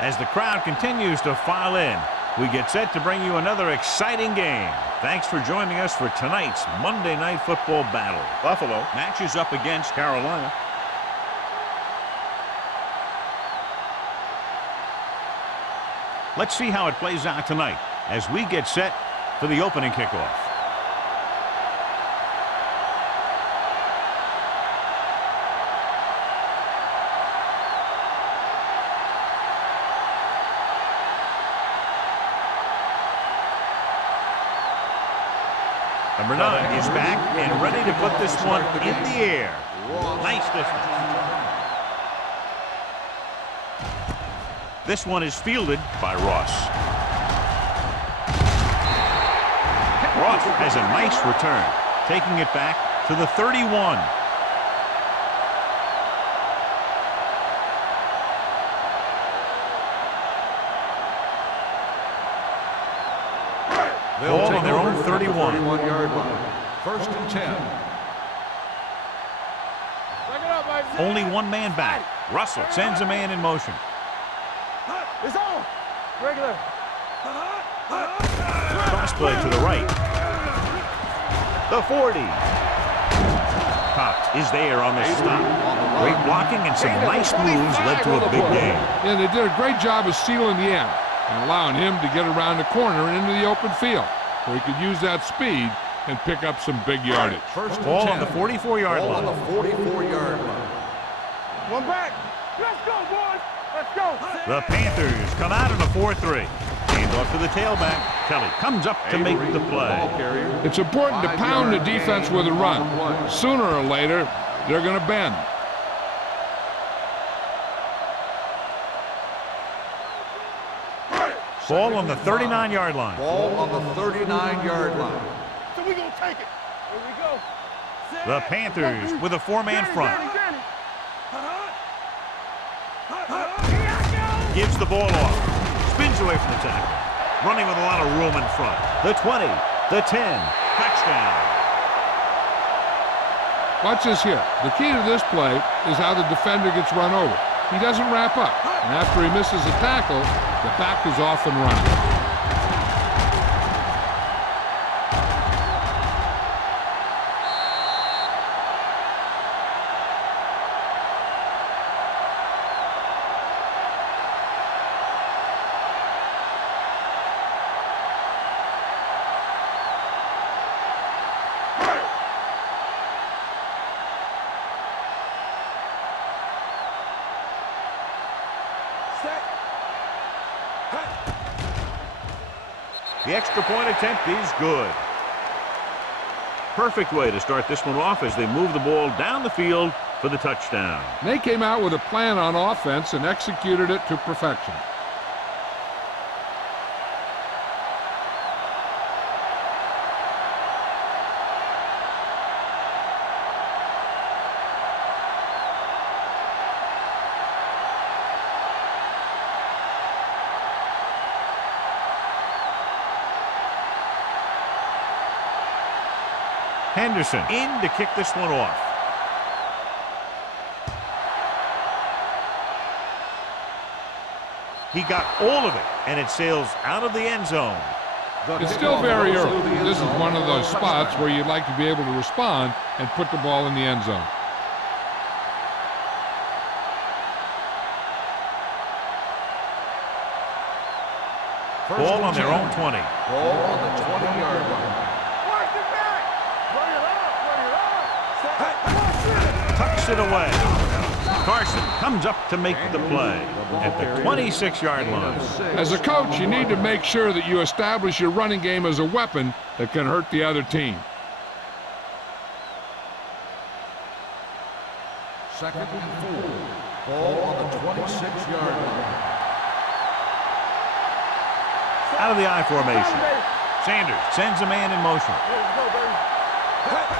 As the crowd continues to file in, we get set to bring you another exciting game. Thanks for joining us for tonight's Monday Night Football battle. Buffalo matches up against Carolina. Let's see how it plays out tonight as we get set for the opening kickoff. Number 9 is back and ready to put this one in the air. Nice distance. This one is fielded by Ross. Ross has a nice return, taking it back to the 31. Ball on their own 31-yard line. 1st and 10. Only one man back. Russell sends a man in motion. It's on. Regular. Cross play to the right. The 40. Cox is there on the stop. Great blocking and some nice moves led to a big game. Yeah, they did a great job of sealing the end and allowing him to get around the corner and into the open field, where he could use that speed and pick up some big yardage. Ball on the 44-yard line. One back. Let's go, boys. Let's go. The Panthers come out in a 4-3. Hand off to the tailback. Kelly comes up to make the play. It's important to pound the defense with a run. Sooner or later, they're going to bend. Ball on the 39-yard line. So we're going to take it. Here we go. The Panthers with a 4-man front. Gives the ball off. Spins away from the tackle. Running with a lot of room in front. The 20, the 10. Touchdown. Watch this here. The key to this play is how the defender gets run over. He doesn't wrap up. And after he misses a tackle, the back is off and running. The extra point attempt is good. Perfect way to start this one off as they move the ball down the field for the touchdown. They came out with a plan on offense and executed it to perfection. Henderson in to kick this one off. He got all of it, and it sails out of the end zone. It's still very early. This is one of those spots where you'd like to be able to respond and put the ball in the end zone. Ball on their own 20. Ball on the 20-yard line. Tucks it away. Carson comes up to make the play at the 26-yard line. As a coach, you need to make sure that you establish your running game as a weapon that can hurt the other team. 2nd and 4. Ball on the 26-yard line. Out of the I formation. Sanders sends a man in motion.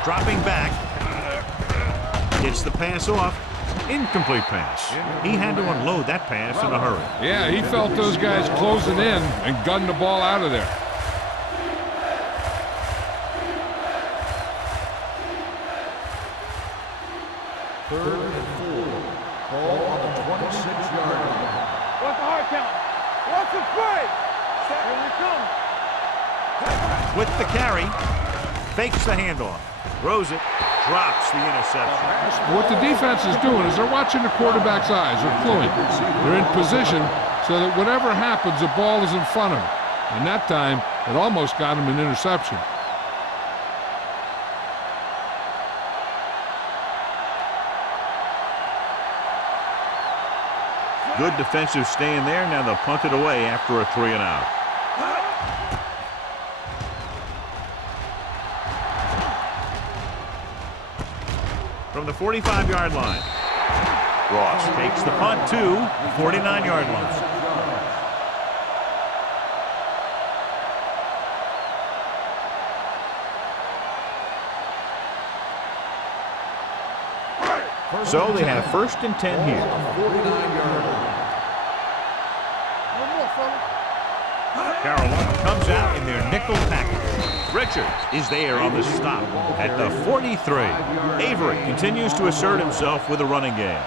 Dropping back. Gets the pass off. Incomplete pass. He had to unload that pass in a hurry. Yeah, he felt those guys closing in and gunned the ball out of there. Third and 4. Ball on the 26-yard line. With the carry, fakes the handoff, throws it, drops the interception. What the defense is doing is they're watching the quarterback's eyes. They're cluing. They're in position so that whatever happens, the ball is in front of them. And that time, it almost got him an interception. Good defensive stand there. Now they'll punt it away after a 3-and-out. From the 45-yard line, Ross takes the punt to the 49-yard line. So they have 1st and 10 here. Carolina comes out in their nickel package. Richards is there on the stop at the 43. Avery continues to assert himself with a running game.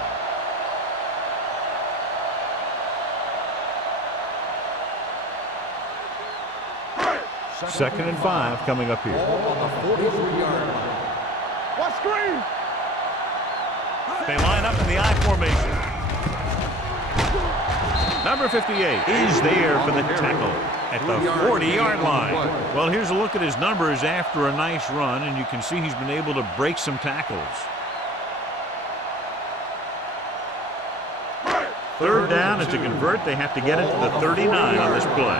Second and 5 coming up here. What screen? They line up in the I formation. Number 58 is there for the tackle at the 40-yard line. Well, here's a look at his numbers after a nice run, and you can see he's been able to break some tackles. 3rd down, and to convert, they have to get it to the 39 on this play.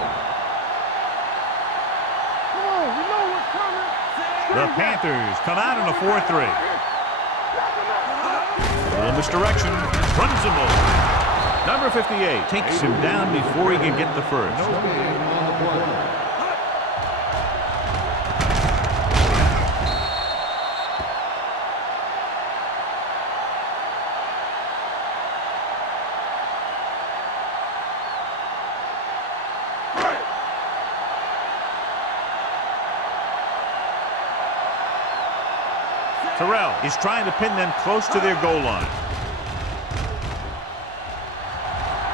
The Panthers come out in a 4-3. A little misdirection, runs him over. Number 58 takes him down before he can get the first. Terrell is trying to pin them close to their goal line.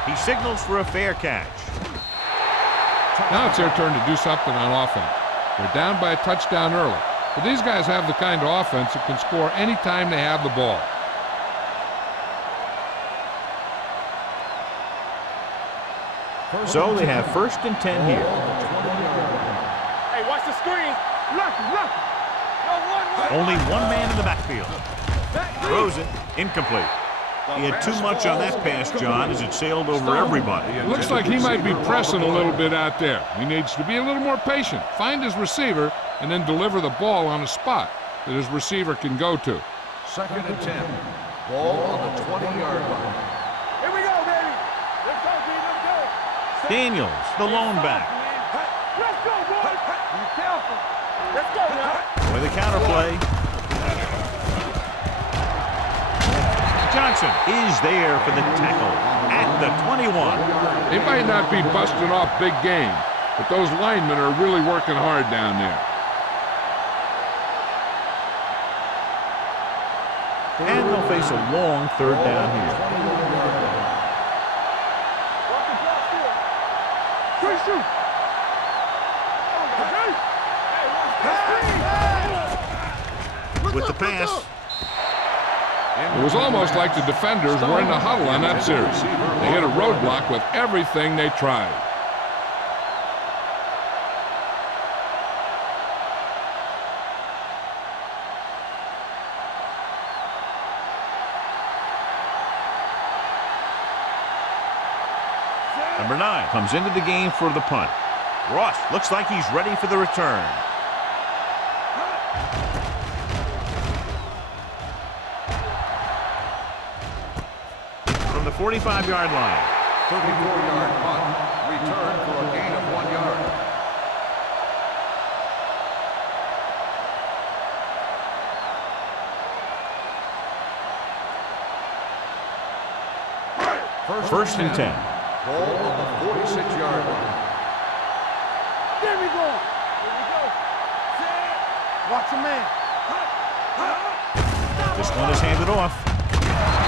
He signals for a fair catch. Now it's their turn to do something on offense. They're down by a touchdown early. But these guys have the kind of offense that can score any time they have the ball. So they have 1st and 10 here. Hey, watch the screen. Look. Only one man in the backfield. Throws it, incomplete. He had too much on that pass, John, as it sailed over everybody. It looks like he might be pressing a little bit out there. He needs to be a little more patient, find his receiver, and then deliver the ball on a spot that his receiver can go to. 2nd and 10. Ball on the 20-yard line. Here we go, baby. Let's go, D. Let's go. Daniels, the lone back. Let's go, boys. Be careful. Let's go now. With a counterplay. Johnson is there for the tackle at the 21. They might not be busting off big game, but those linemen are really working hard down there. And they'll face a long 3rd down here. With the pass. It was almost like the defenders were in the huddle on that series. They hit a roadblock with everything they tried. Number 9 comes into the game for the punt. Ross looks like he's ready for the return. From the 45-yard line. 34-yard punt. Return for a gain of 1 yard. First and 10. Ball on the 46-yard line. There we go. Watch your man. This one is handed off.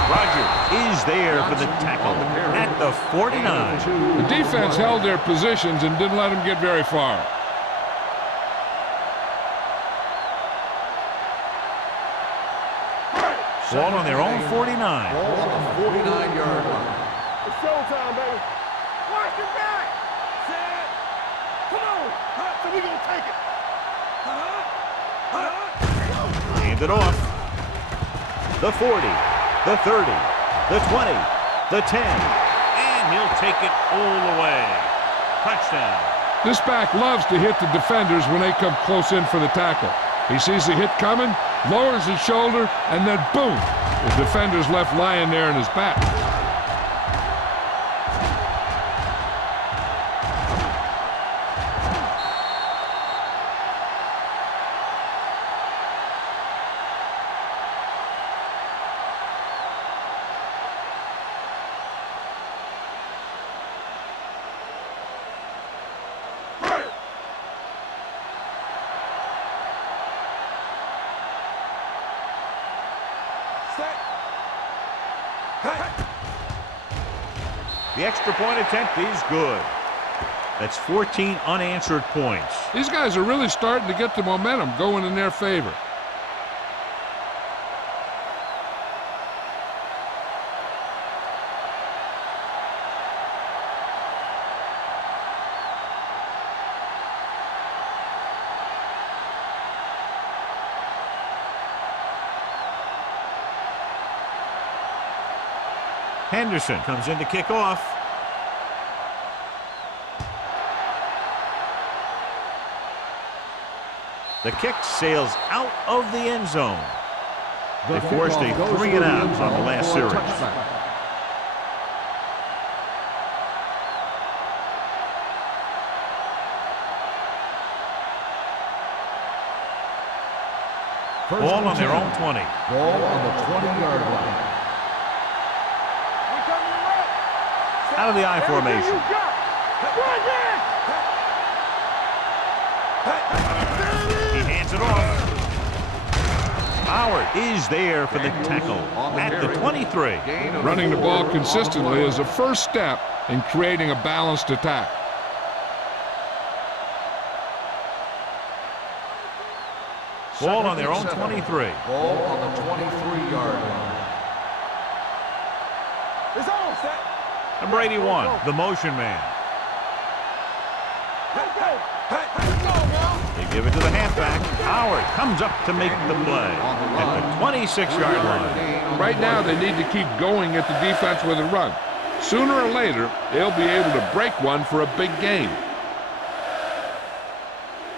Rogers is there for the tackle at the 49. The defense held their positions and didn't let them get very far. Ball on their own 49. Ball on the 49-yard line. It's showtime, baby. Watch it back. Set. Come on. So we gonna take it. Hand it off. The 40, the 30, the 20, the 10, and he'll take it all the way. Touchdown. This back loves to hit the defenders when they come close in for the tackle. He sees the hit coming, lowers his shoulder, and then boom, the defender's left lying there in his back. The extra point attempt is good. That's 14 unanswered points. These guys are really starting to get the momentum going in their favor. Henderson comes in to kick off. The kick sails out of the end zone. They forced a 3-and-out on the last series. Ball on their own 20. Ball on the 20-yard line. Out of the I formation. He hands it off. Howard is there for the tackle at the 23. Running the ball consistently is a first step in creating a balanced attack. Ball on their own 23. Ball on the 23-yard line. It's on, set. Number 81, the motion man. They give it to the halfback. Howard comes up to make the play at the 26-yard line. Right now, they need to keep going at the defense with a run. Sooner or later, they'll be able to break one for a big gain.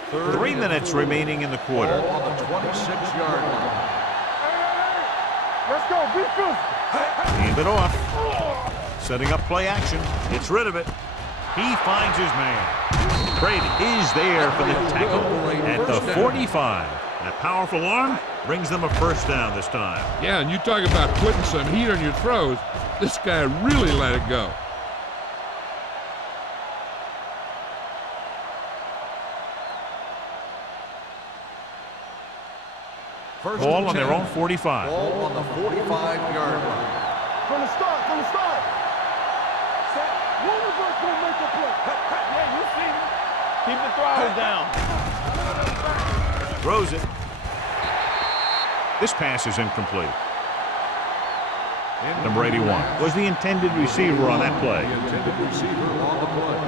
3 minutes remaining in the quarter. Ball on the 26-yard line. Let's go. Be physical. Hand it off. Setting up play action. Gets rid of it. He finds his man. Brady is there for the tackle at the 45. That powerful arm brings them a first down this time. Yeah, and you talk about putting some heat on your throws. This guy really let it go. Ball on their own 45. Ball on the 45-yard line. From the start. Set. One of us gonna make a play. Yeah, you see me. Keep the throttle down. Throws it. This pass is incomplete. Number 81 was the intended receiver on that play. The intended receiver on the play.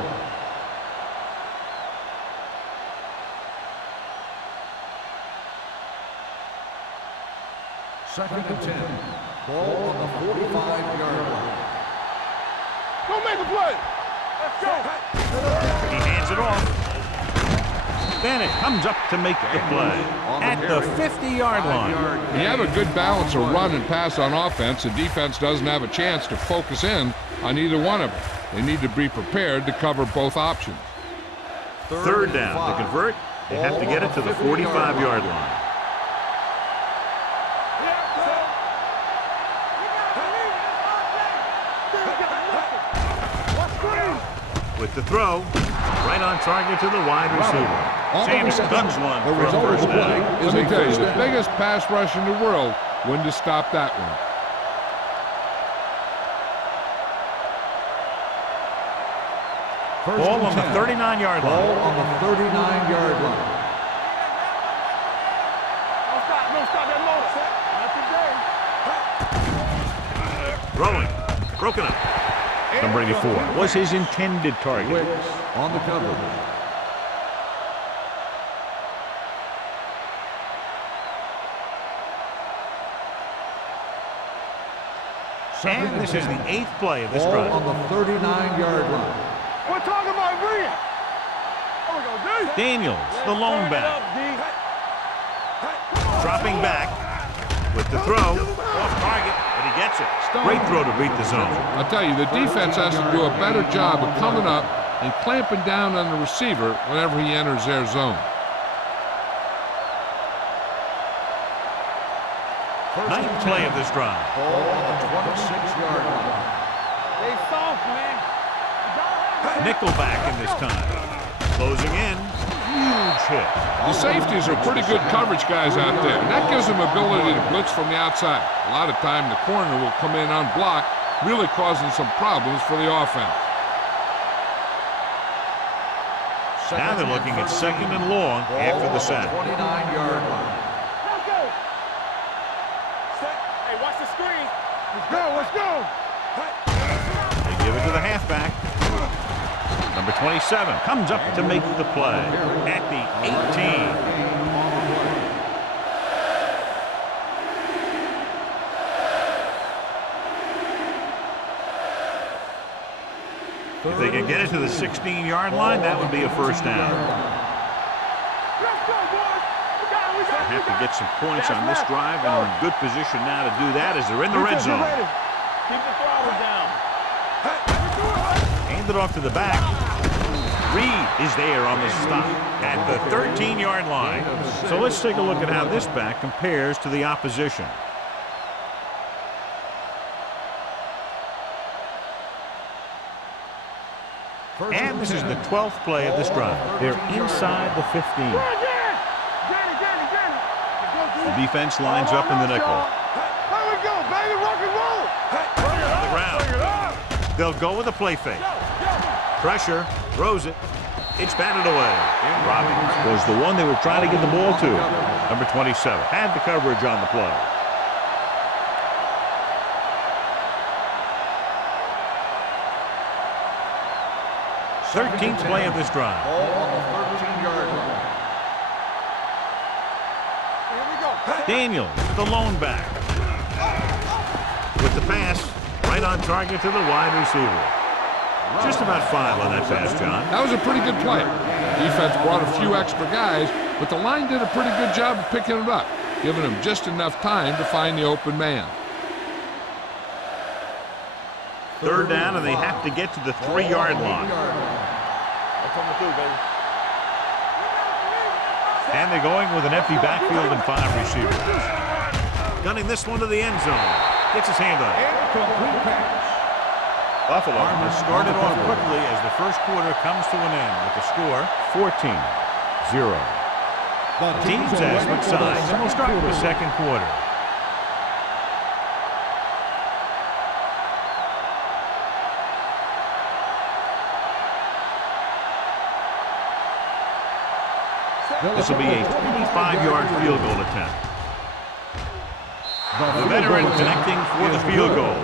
Second and 10. Ball on the 45-yard line. Go make a play. Let's go. He hands it off. Bennett comes up to make the play at the 50-yard line. When you have a good balance of run and pass on offense, the defense doesn't have a chance to focus in on either one of them. They need to be prepared to cover both options. Third down. To convert, they have to get it to the 45-yard line. With the throw, right on target to the wide receiver. James guns one for a first down. Let me tell you, the biggest pass rush in the world wouldn't have stopped that one. Ball on the 39-yard line. Ball on the 39-yard line. Don't stop that motor. Not today. Throwing. Broken up. Number 84 was his intended target. Wicks on the coverage. And this is the 8th play of this Ball drive. on the 39-yard line. We're talking about Bria. There we go, D. Daniels, the lone back. Dropping back with the throw. Off target, but he gets it. Great throw to beat the zone. I'll tell you, the defense has to do a better job of coming up and clamping down on the receiver whenever he enters their zone. Ninth play of this drive. Ball on the 26-yard line. They soft, man. Nickelback in this time. Closing in. Huge hit. The safeties are pretty good coverage guys out there, and that gives them ability to blitz from the outside. A lot of time the corner will come in unblocked, really causing some problems for the offense. Now they're looking at 2nd and long after the sack. 29-yard line. Let's go. Hey, watch the screen. Let's go, let's go. They give it to the halfback. Number 27 comes up to make the play at the 18. If they can get it to the 16-yard line, that would be a first down. Let's go, boys. We got They have to get some points on this drive and are in good position now to do that as they're in the red zone. Keep the throttle down. Hand it off to the back. Reed is there on the stop at the 13-yard line. So let's take a look at how this back compares to the opposition. And this is the 12th play of this drive. They're inside the 15. The defense lines up in the nickel. Here we go, baby, rock and roll. On the ground. They'll go with a play fake. Pressure, throws it. It's batted away. And Robbins was the one they were trying to get the ball to. Number 27 had the coverage on the play. Thirteenth play of this drive. Ball on the 13-yard line. Here we go. Daniels, the lone back. With the pass, right on target to the wide receiver. Just about 5 on that pass, John. That was a pretty good play. Defense brought a few extra guys, but the line did a pretty good job of picking it up, giving them just enough time to find the open man. Third down, and they have to get to the 3-yard line. That's on the 2, baby. And they're going with an empty backfield and 5 receivers. Gunning this one to the end zone. Gets his hand on it. Incomplete pass. Buffalo has started off quickly as the first quarter comes to an end with the score 14-0. Teams as switch sides, and we'll start with the second quarter. This will be a 25-yard field goal attempt. The veteran connecting for the field goal.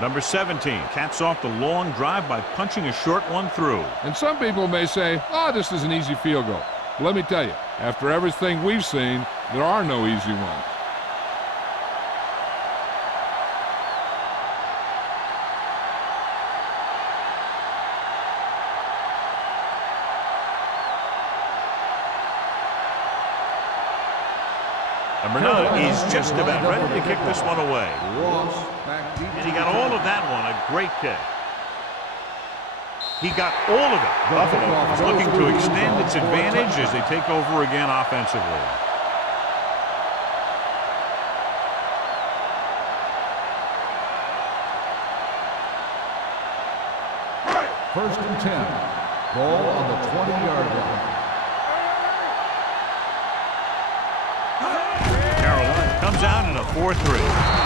Number 17 caps off the long drive by punching a short one through. And some people may say, oh, this is an easy field goal. But let me tell you, after everything we've seen, there are no easy ones. Number 9 is just about ready to kick this one away. Ross back deep. And he got all of that one, a great kick. He got all of it. Buffalo is looking to extend its advantage as they take over again offensively. First and 10. Ball on the 20-yard line. Carolina comes out in a 4-3.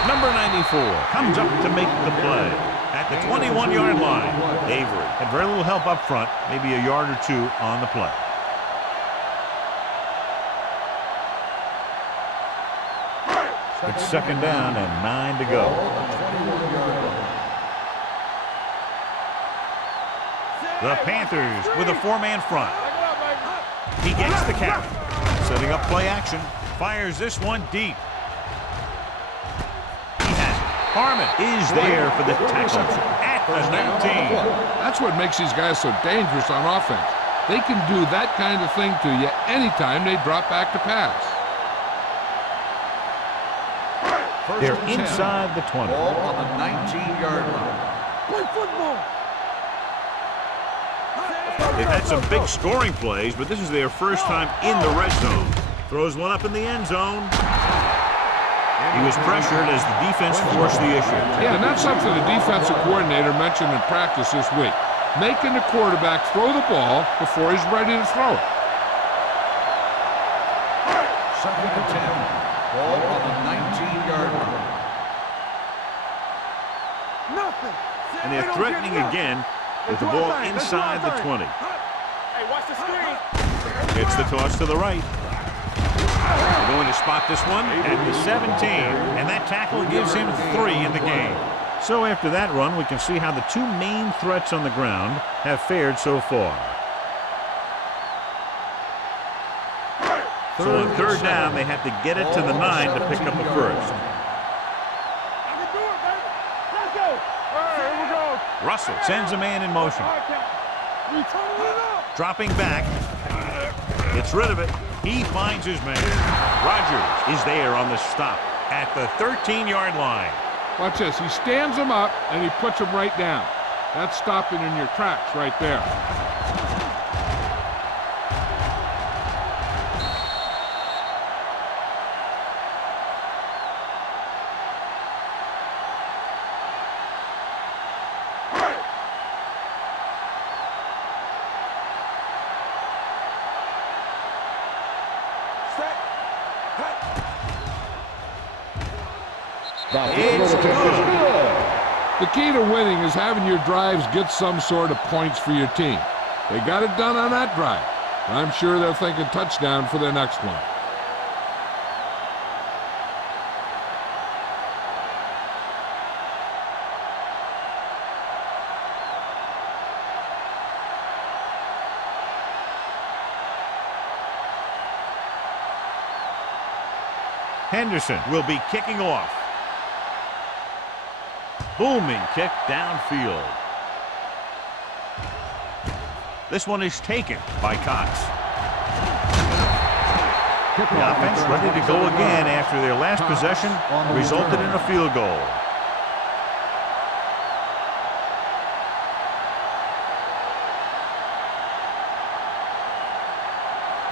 Number 94 comes up to make the play. At the 21-yard line, Avery had very little help up front, maybe a yard or two on the play. It's second down and 9 to go. The Panthers with a four-man front. He gets the carry. Setting up play action. Fires this one deep. He has it. Harmon is there for the tackle at the 19. That's what makes these guys so dangerous on offense. They can do that kind of thing to you anytime they drop back to pass. They're inside the 20. Ball on the 19-yard line. Play football. They've had some big scoring plays, but this is their first time in the red zone. Throws one up in the end zone. He was pressured as the defense forced the issue. Yeah, and that's something the defensive coordinator mentioned in practice this week. Making the quarterback throw the ball before he's ready to throw it. Second and 10. Ball on the 19-yard line. Nothing. And they're threatening again with the ball inside the 20. Hey, watch the screen. It's the toss to the right. They're going to spot this one at the 17, and that tackle gives him 3 in the game. So after that run, we can see how the two main threats on the ground have fared so far. So on third down, they have to get it to the 9 to pick up a first. I can do it, baby. Let's go. All right, here we go. Russell sends a man in motion. We total it up. Dropping back. Gets rid of it. He finds his man. Rogers is there on the stop at the 13-yard line. Watch this. He stands him up, and he puts him right down. That's stopping in your tracks right there. It's good. The key to winning is having your drives get some sort of points for your team. They got it done on that drive. I'm sure they're thinking touchdown for their next one. Henderson will be kicking off. Booming kick downfield. This one is taken by Cox. The offense ready to go again after their last possession resulted in a field goal.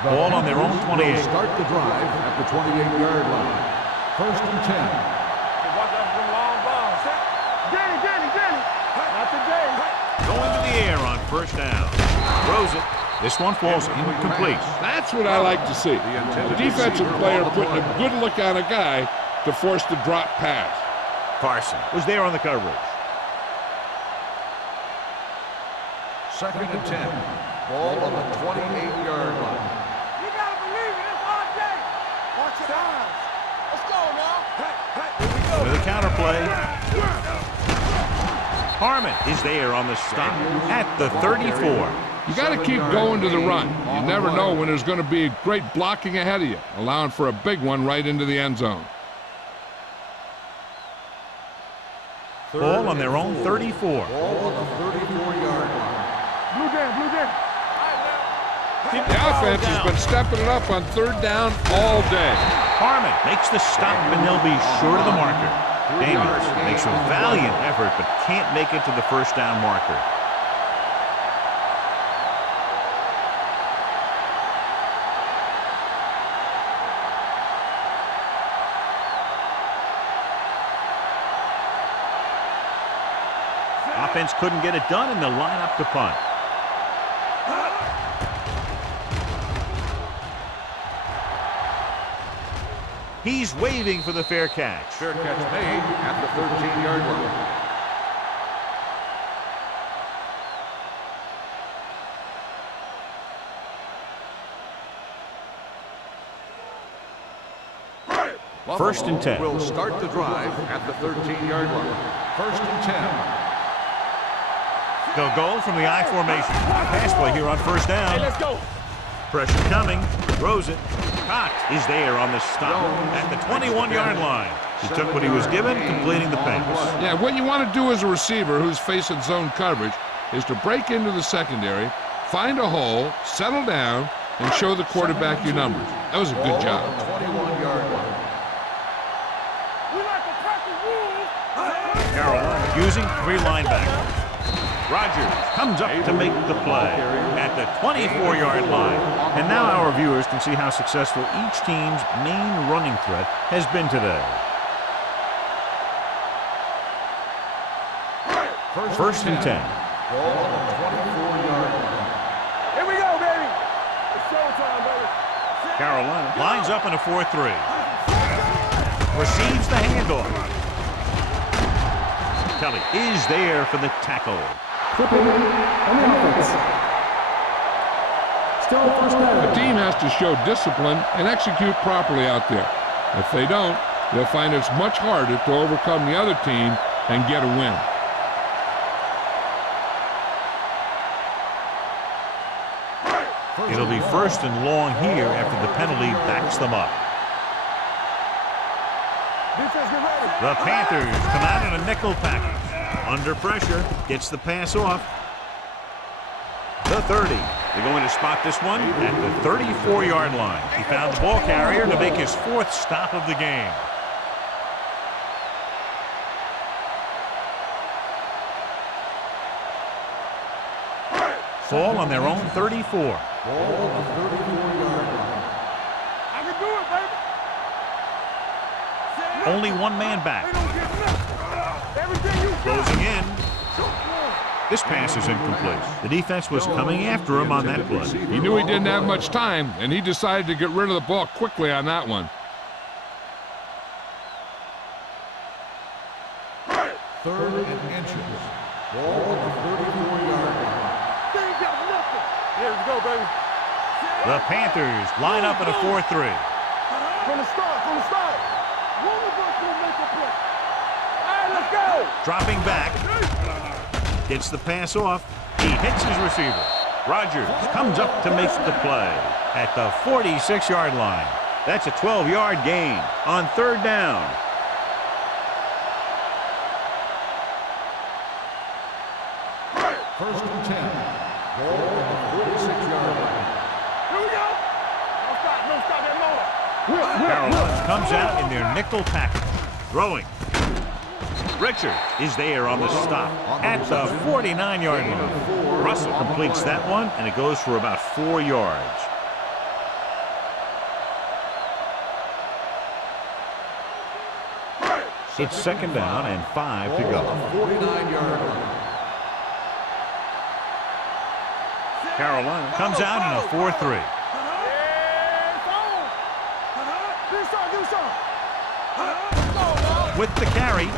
Ball on their own 28. Start the drive at the 28-yard line. First and 10. Watch out for them long balls. Danny. Not today. Going to the air on first down. Throws it. This one falls incomplete. That's what I like to see. The defensive player putting a good look on a guy to force the drop pass. Carson was there on the coverage. Second and 10. Ball on the 28-yard line. You gotta believe it. It's all day. Watch your eyes. Let's go now. Here we go. With a counter play. Harmon is there on the stop at the 34. You got to keep going to the run. You never know when there's going to be great blocking ahead of you, allowing for a big one right into the end zone. Ball on their own 34. Ball on the 34-yard line. Blue down. The offense has been stepping it up on third down all day. Harmon makes the stop, and they'll be short of the marker. Daniels makes a valiant effort, but can't make it to the first down marker. Offense couldn't get it done, and they'll line up to punt. He's waving for the fair catch. Fair catch made at the 13-yard line. First and 10. Will start the drive at the 13-yard line. First and 10. They'll go from the I formation. Pass play here on first down. Hey, let's go. Pressure coming. Throws it. Cox is there on the stop at the 21-yard line. He took what he was given, completing the pass. Yeah, what you want to do as a receiver who's facing zone coverage is to break into the secondary, find a hole, settle down, and show the quarterback your numbers. That was a good job. 21-yard line. We like to crack the rules. Carolina using 3 linebackers. Rogers comes up to make the play at the 24-yard line. And now our viewers can see how successful each team's main running threat has been today. First and 10. Ball on the 24-yard line. Here we go, baby. It's showtime, baby. Carolina lines up in a 4-3. Receives the handoff. Kelly is there for the tackle. The team has to show discipline and execute properly out there. If they don't, they'll find it's much harder to overcome the other team and get a win. It'll be first and long here after the penalty backs them up. Defense, get ready. The Panthers come out in a nickel package. Under pressure, gets the pass off. The 30. They're going to spot this one at the 34-yard line. He found the ball carrier to make his 4th stop of the game. Fall on their own 34. Ball on the 34-yard line. I can do it, baby. Only one man They back. don't get nothing. Everything you got. Closing in. This pass is incomplete. The defense was coming after him on that play. He knew he didn't have much time, and he decided to get rid of the ball quickly on that one. Third and inches. Ball on the 34-yard line. They ain't got nothing. Here we go, baby. The Panthers line up in a 4-3. From the start, from the start. One of us will make a play. All right, let's go. Dropping back. Gets the pass off. He hits his receiver. Rogers comes up to make the play at the 46-yard line. That's a 12-yard gain on 3rd down. First and 10. Ball on the 46-yard line. Here we go. Don't stop that motor. Carolina comes out in their nickel package. Throwing. Richard is there on the stop at the 49-yard line. Russell completes that one, and it goes for about 4 yards. It's 2nd down and 5 to Ball go. on the 49-yard line. Carolina comes out in a 4-3. Yeah, it's on. Give me some, give me some. With the carry.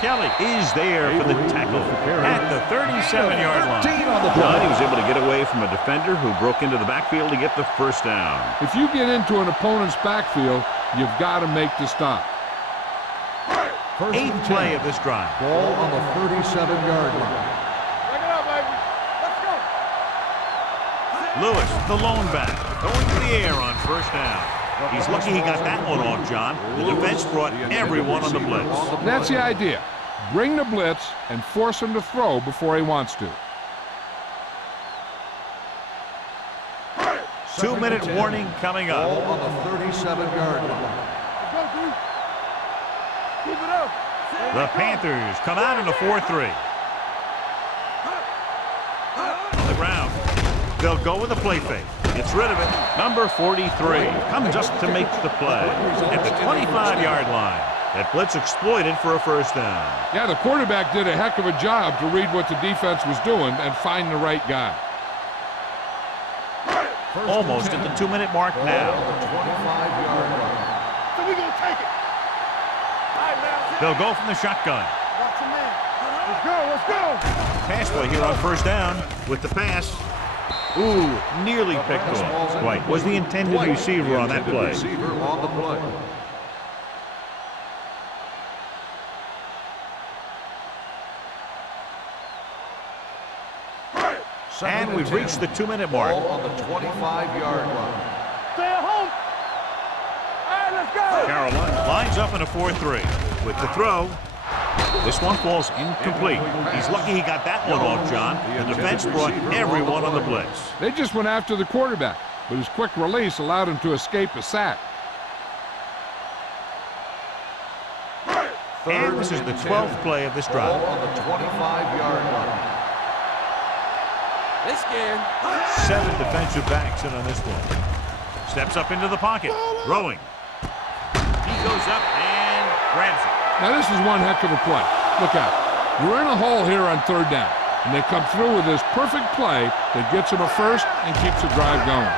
Kelly is there for the tackle at the 37-yard line. John, he was able to get away from a defender who broke into the backfield to get the 1st down. If you get into an opponent's backfield, you've got to make the stop. First and 8th 10. play of this drive. Ball on the 37-yard line. Back it up, baby. Let's go. Lewis, the lone back, going to the air on 1st down. He's lucky he got that one off, John. The defense brought everyone on the blitz. That's the idea. Bring the blitz and force him to throw before he wants to. 2-minute warning coming Ball up. on the 37-yard line. Let's go, dude. Keep it up. The Panthers come out in a 4-3. On the ground. They'll go with a play fake. Gets rid of it. Number 43 comes up to make the play at the 25-yard line. That blitz exploited for a 1st down. Yeah, the quarterback did a heck of a job to read what the defense was doing and find the right guy. Almost at the 2-minute mark Ball now. on the 25-yard line. So we gonna take it. All right, now. They'll go from the shotgun. Watch your man. Let's go, let's go. Pass play here on 1st down with the pass. Ooh, nearly picked off. Dwight was the intended receiver on that play. Receiver on the play. And we've reached the 2-minute mark. Ball on the 25-yard line. Stay at home. All right, let's go. Carolina lines up in a 4-3. With the throw, this one falls incomplete. He's lucky he got that one off, John. The defense brought everyone on the blitz. They just went after the quarterback, but his quick release allowed him to escape a sack. And this is the 12th play of this drive. Ball on the 25-yard line. They're scared. 7 defensive backs in on this one. Steps up into the pocket, throwing. He goes up and grabs it. Now this is one heck of a play. Look out. You're in a hole here on 3rd down, and they come through with this perfect play that gets them a first and keeps the drive going.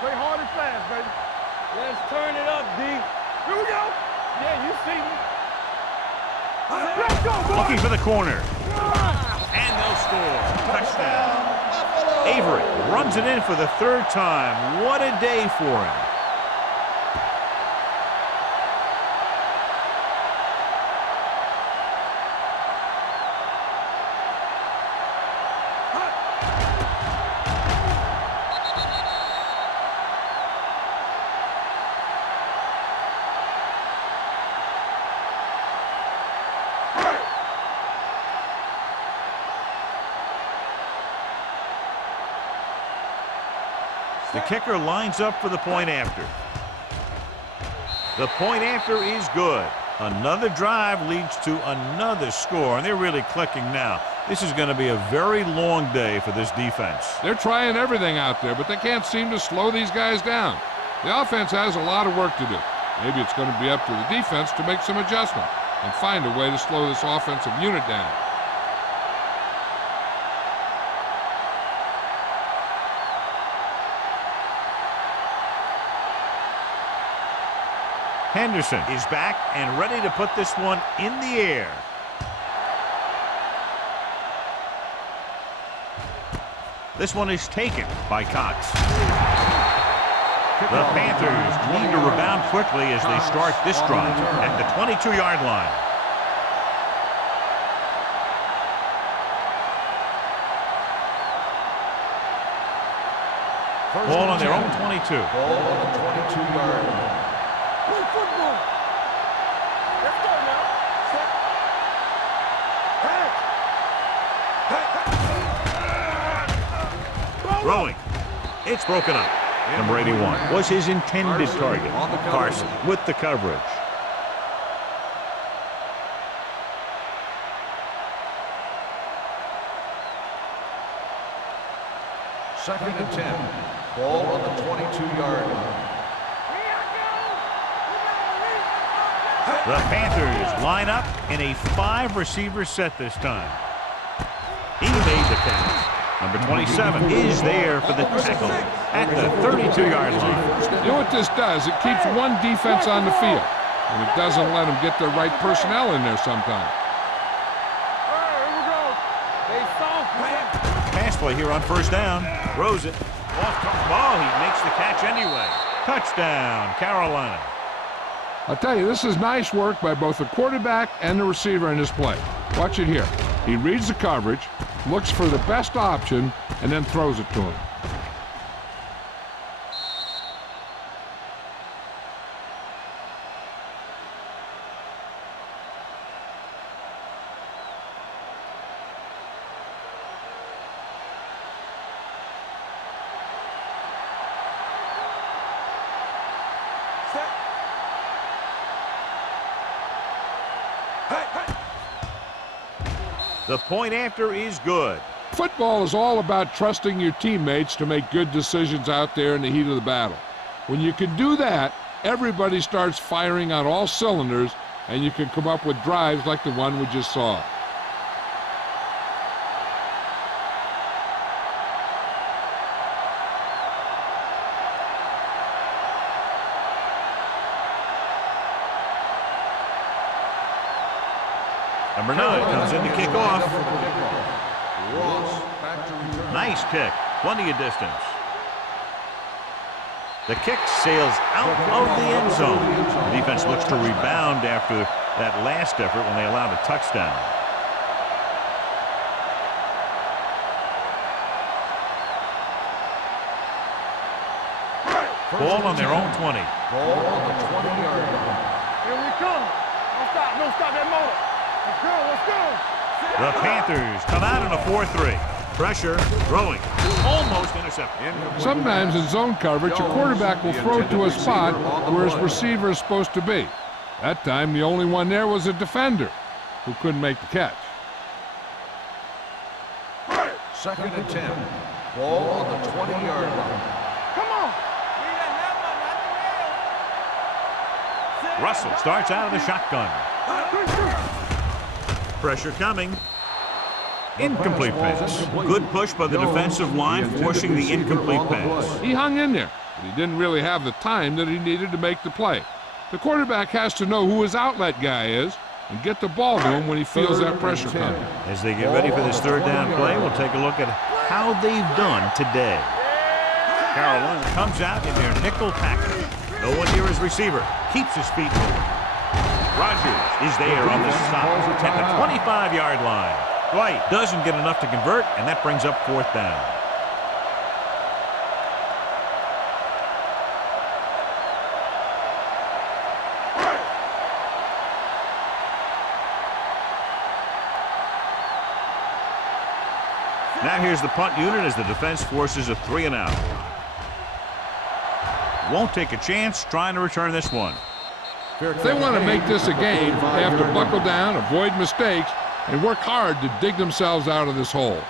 Play hard and fast, baby. Let's turn it up, D. Here we go. Yeah, you see me. Let's go, boy. Looking for the corner. And they'll score. Touchdown. Avery runs it in for the 3rd time. What a day for him. The kicker lines up for the point after. The point after is good. Another drive leads to another score, and they're really clicking now. This is going to be a very long day for this defense. They're trying everything out there, but they can't seem to slow these guys down. The offense has a lot of work to do. Maybe it's going to be up to the defense to make some adjustment and find a way to slow this offensive unit down. Henderson is back and ready to put this one in the air. This one is taken by Cox. The Panthers need to rebound quickly as they start this drive at the 22-yard line. Ball on their own 22. Ball on the 22-yard line. Play football. Let's go now. Set. Hey. Throwing. It's broken up. Number 81 was his intended target. Carson with the coverage. Second and 10. Ball on the 22-yard line. The Panthers line up in a 5-receiver set this time. He made the catch. Number 27 is there for the tackle at the 32-yard line. You know what this does? It keeps one defense on the field, and it doesn't let them get the right personnel in there sometimes. Here we go. They soft, man. Pass play here on 1st down. Throws it. Off the ball. He makes the catch anyway. Touchdown, Carolina. I'll tell you, this is nice work by both the quarterback and the receiver in this play. Watch it here. He reads the coverage, looks for the best option, and then throws it to him. The point after is good. Football is all about trusting your teammates to make good decisions out there in the heat of the battle. When you can do that, everybody starts firing on all cylinders, and you can come up with drives like the one we just saw. Number 9 comes in to kick off. Ross back to return. Nice kick. Plenty of distance. The kick sails out of the end zone. The defense looks to rebound after that last effort when they allowed a touchdown. Ball on their own 20. Ball on the 20-yard line. Here we come. Don't stop that motor. Let's go. The Panthers come out in a 4-3. Pressure, throwing, almost intercepted. Sometimes in zone coverage, a quarterback will throw to a spot where his receiver is supposed to be. That time, the only one there was a defender who couldn't make the catch. 2nd and 10. Ball on the 20-yard line. Come on. Russell starts out of the shotgun. Pressure coming. Incomplete pass. Good push by the defensive line, forcing the incomplete pass. He hung in there, but he didn't really have the time that he needed to make the play. The quarterback has to know who his outlet guy is and get the ball to him when he feels that pressure coming. As they get ready for this third down play, we'll take a look at how they've done today. Carolina comes out in their nickel package. No one near his receiver. Keeps his feet moving. Rogers is there on the stop at the 25-yard line. Dwight doesn't get enough to convert, and that brings up 4th down. Now here's the punt unit as the defense forces a 3-and-out. Won't take a chance trying to return this one. If they want to make this a game, they have to buckle down, avoid mistakes, and work hard to dig themselves out of this hole.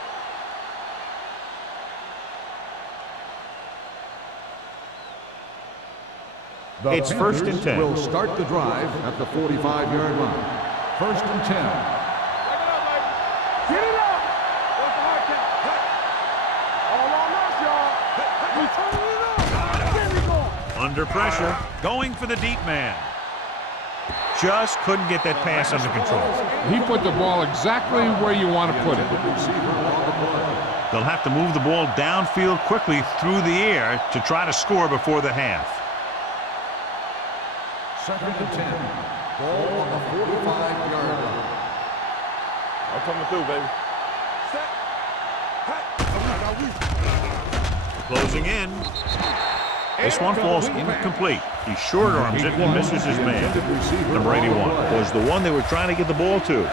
It's 1st and 10. Will start the drive at the 45-yard line. 1st and 10. Get it up. What's the hard count? All on us, y'all. We turning it up. There we go. Under pressure, going for the deep man. Just couldn't get that pass under control. He put the ball exactly where you want to put it. They'll have to move the ball downfield quickly through the air to try to score before the half. 2nd and 10. Ball on the 45-yard line. I'm coming through, baby. Closing in. This one falls incomplete. He short arms it and misses his man. Number 81 was the one they were trying to get the ball to.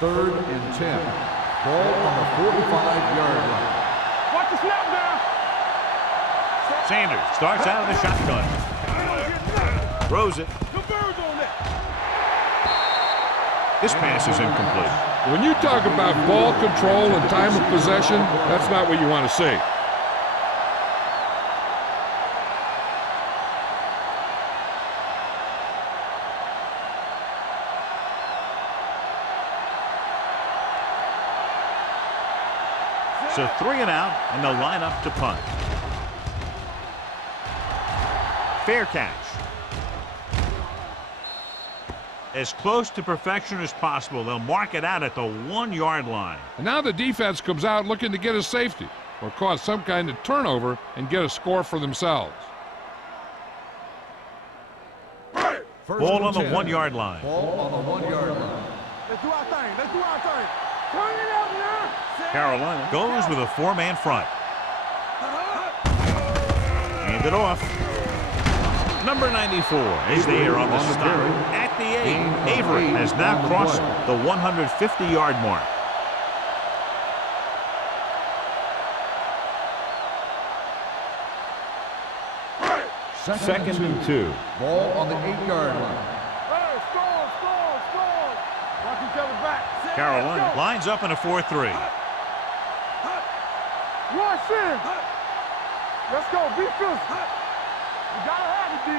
Third and 10. Ball on the 45-yard line. Watch the snap down. Sanders starts out of the shotgun. Throws it. The birds on that. This pass is incomplete. When you talk about ball control and time of possession, that's not what you want to see. So 3-and-out, and they'll line up to punt. Fair catch. As close to perfection as possible. They'll mark it out at the 1-yard line. And now the defense comes out looking to get a safety or cause some kind of turnover and get a score for themselves. Ball on the 1-yard line. Ball on the 1-yard line. Let's do our thing. Let's do our thing. Turn it up now. Carolina goes with a 4-man front. Hand it off. Number 94 is there on the stop. At the 8, Avery has now crossed the 150-yard mark. Second and 2. Ball on the 8-yard line. Hey, score. Watch each other back. Carolina lines up in a 4-3. Rush in. Let's go. Be physical. You gotta have it, D.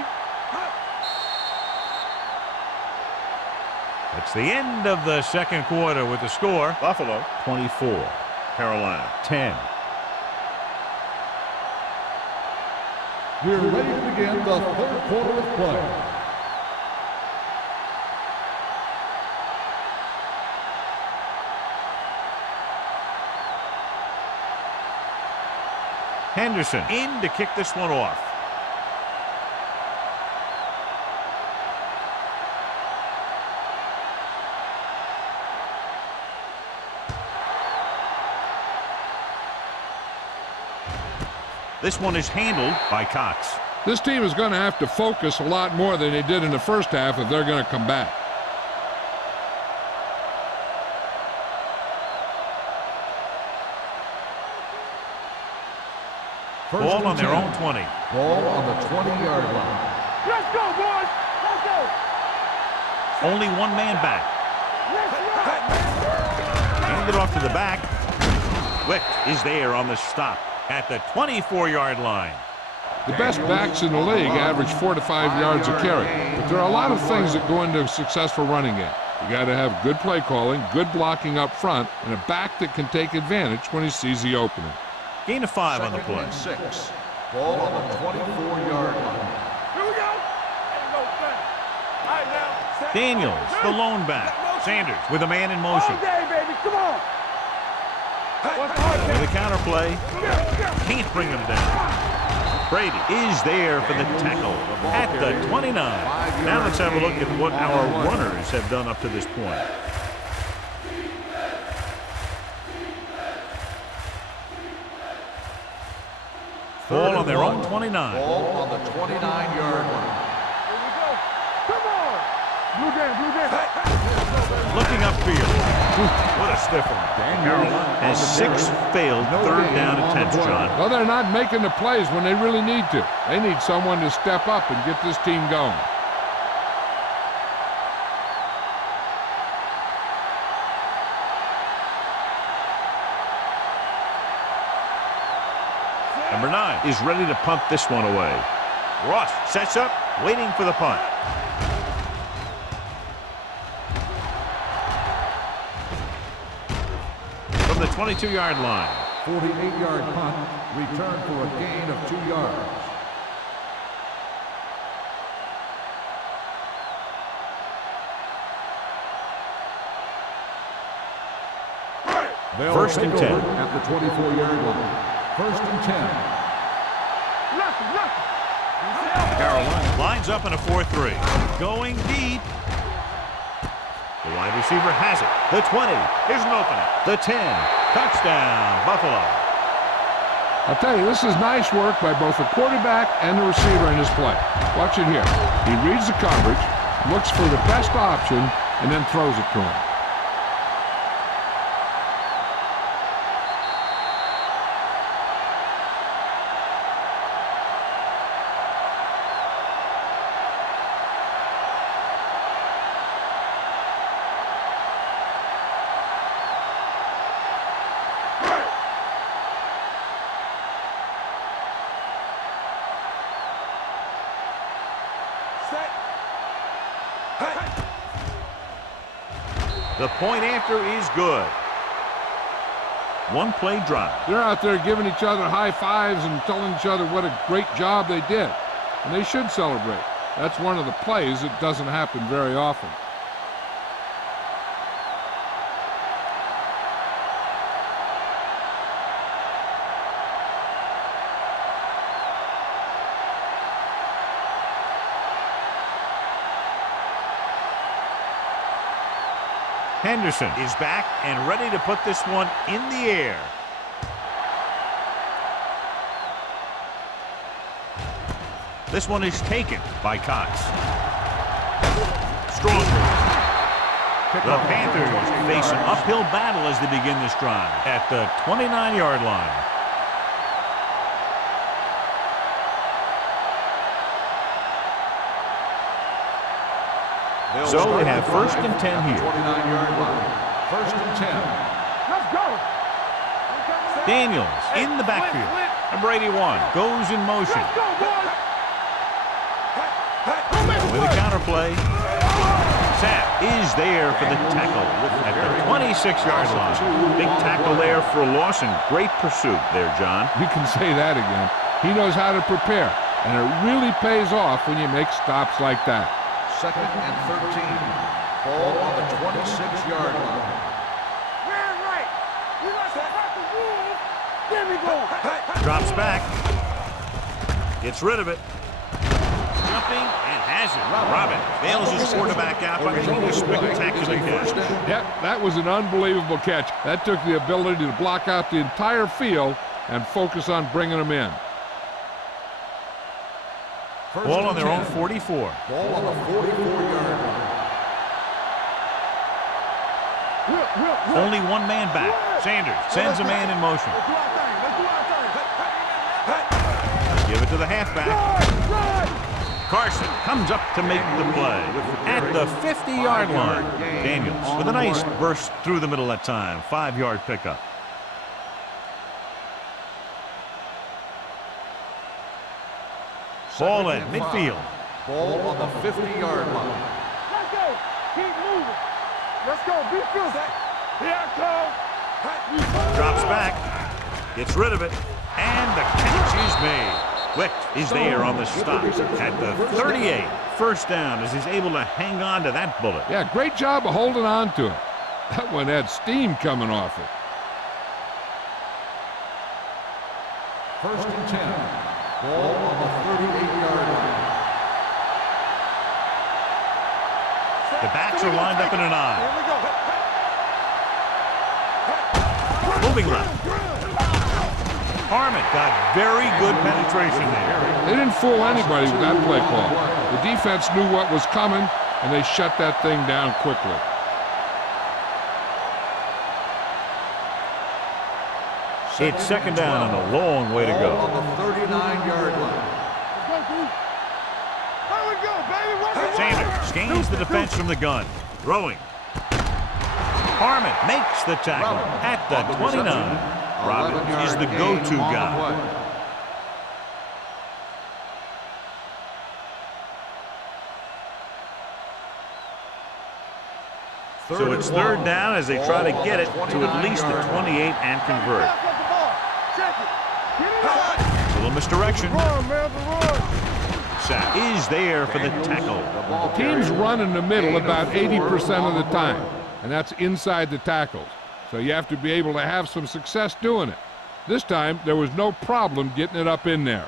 It's the end of the second quarter with the score. Buffalo 24, Carolina 10. We're ready to begin the third quarter of play. Henderson in to kick this one off. This one is handled by Cox. This team is going to have to focus a lot more than they did in the first half if they're going to come back. Ball on their own 20. Ball on the 20-yard line. Let's go, boys. Let's go. Only one man back. Hand it off to the back. Wick is there on the stop at the 24-yard line. The best backs in the league average 4 to 5 yards a carry. But there are a lot of things that go into a successful running game. You got to have good play calling, good blocking up front, and a back that can take advantage when he sees the opening. Gain of 5 on the play. 6. Ball on the 24-yard line. Here we go. Ain't no thing. All right, now. Daniels, the lone back. Sanders with a man in motion. All day, baby. Come on. What's the hard With a counter play. Can't bring him down. Brady is there for the tackle at the 29. Now let's have a look at what our runners have done up to this point. Ball on their own 29. Ball on the 29-yard line. Here we go. Come on. Blue game, blue game. Looking upfield. What a stiff one. Carolina has 6 failed third down attempts, John. Well, they're not making the plays when they really need to. They need someone to step up and get this team going. Number 9 is ready to punt this one away. Ross sets up, waiting for the punt. From the 22-yard line. 48-yard punt, return for a gain of 2 yards. First and 10. At the 24-yard line. First and 10. Carolina lines up in a 4-3. Going deep. The wide receiver has it. The 20. Here's an opening. The 10. Touchdown, Buffalo. I'll tell you, this is nice work by both the quarterback and the receiver in his play. Watch it here. He reads the coverage, looks for the best option, and then throws it to him. The point after is good. One play drive. They're out there giving each other high fives and telling each other what a great job they did. And they should celebrate. That's one of the plays that doesn't happen very often. Henderson is back and ready to put this one in the air. This one is taken by Cox. Strong. The Panthers face an uphill battle as they begin this drive at the 29-yard line. So they have first and 10 here. 29-yard line. First and 10. Let's go. Daniels in the backfield. Number 81 goes in motion. Let's go, boys. With a counter play. Sapp is there for the tackle at the 26-yard line. Big tackle there for Lawson. Great pursuit there, John. You can say that again. He knows how to prepare. And it really pays off when you make stops like that. 2nd and 13. Ball on the 26-yard line. Man, right. You got to cut the rules. There we go. Drops back. Gets rid of it. Jumping and has it. Robin bails his quarterback out by making a spectacular catch. Yep, that was an unbelievable catch. That took the ability to block out the entire field and focus on bringing them in. Ball on their own 44. Ball on the 44-yard line. Only one man back. Sanders sends a man in motion. Give it to the halfback. Carson comes up to make the play at the 50-yard line. Daniels with a nice burst through the middle that time. 5-yard pickup. Ball at midfield. Ball on the 50-yard line. Let's go. Keep moving. Let's go. Be good. Here I come. Drops back. Gets rid of it. And the catch is made. Wick is there on the stop at the 38. First down as he's able to hang on to that bullet. Yeah, great job of holding on to it. That one had steam coming off it. 1st and 10. Ball on the 38-yard line. The backs are lined up in an eye. Moving left. Harmon got very good penetration there. They didn't fool anybody with that play call. The defense knew what was coming, and they shut that thing down quickly. It's 2nd down and a long way to go. On the 39-yard line. Sanders gains the defense from the gun. Throwing. Harmon makes the tackle at the 29. Robbins is the go-to guy. So it's 3rd down as they try to get it to at least the 28 and convert. Little misdirection. Sack is there for the tackle. Teams run in the middle about 80% of the time, and that's inside the tackles. So you have to be able to have some success doing it. This time, there was no problem getting it up in there.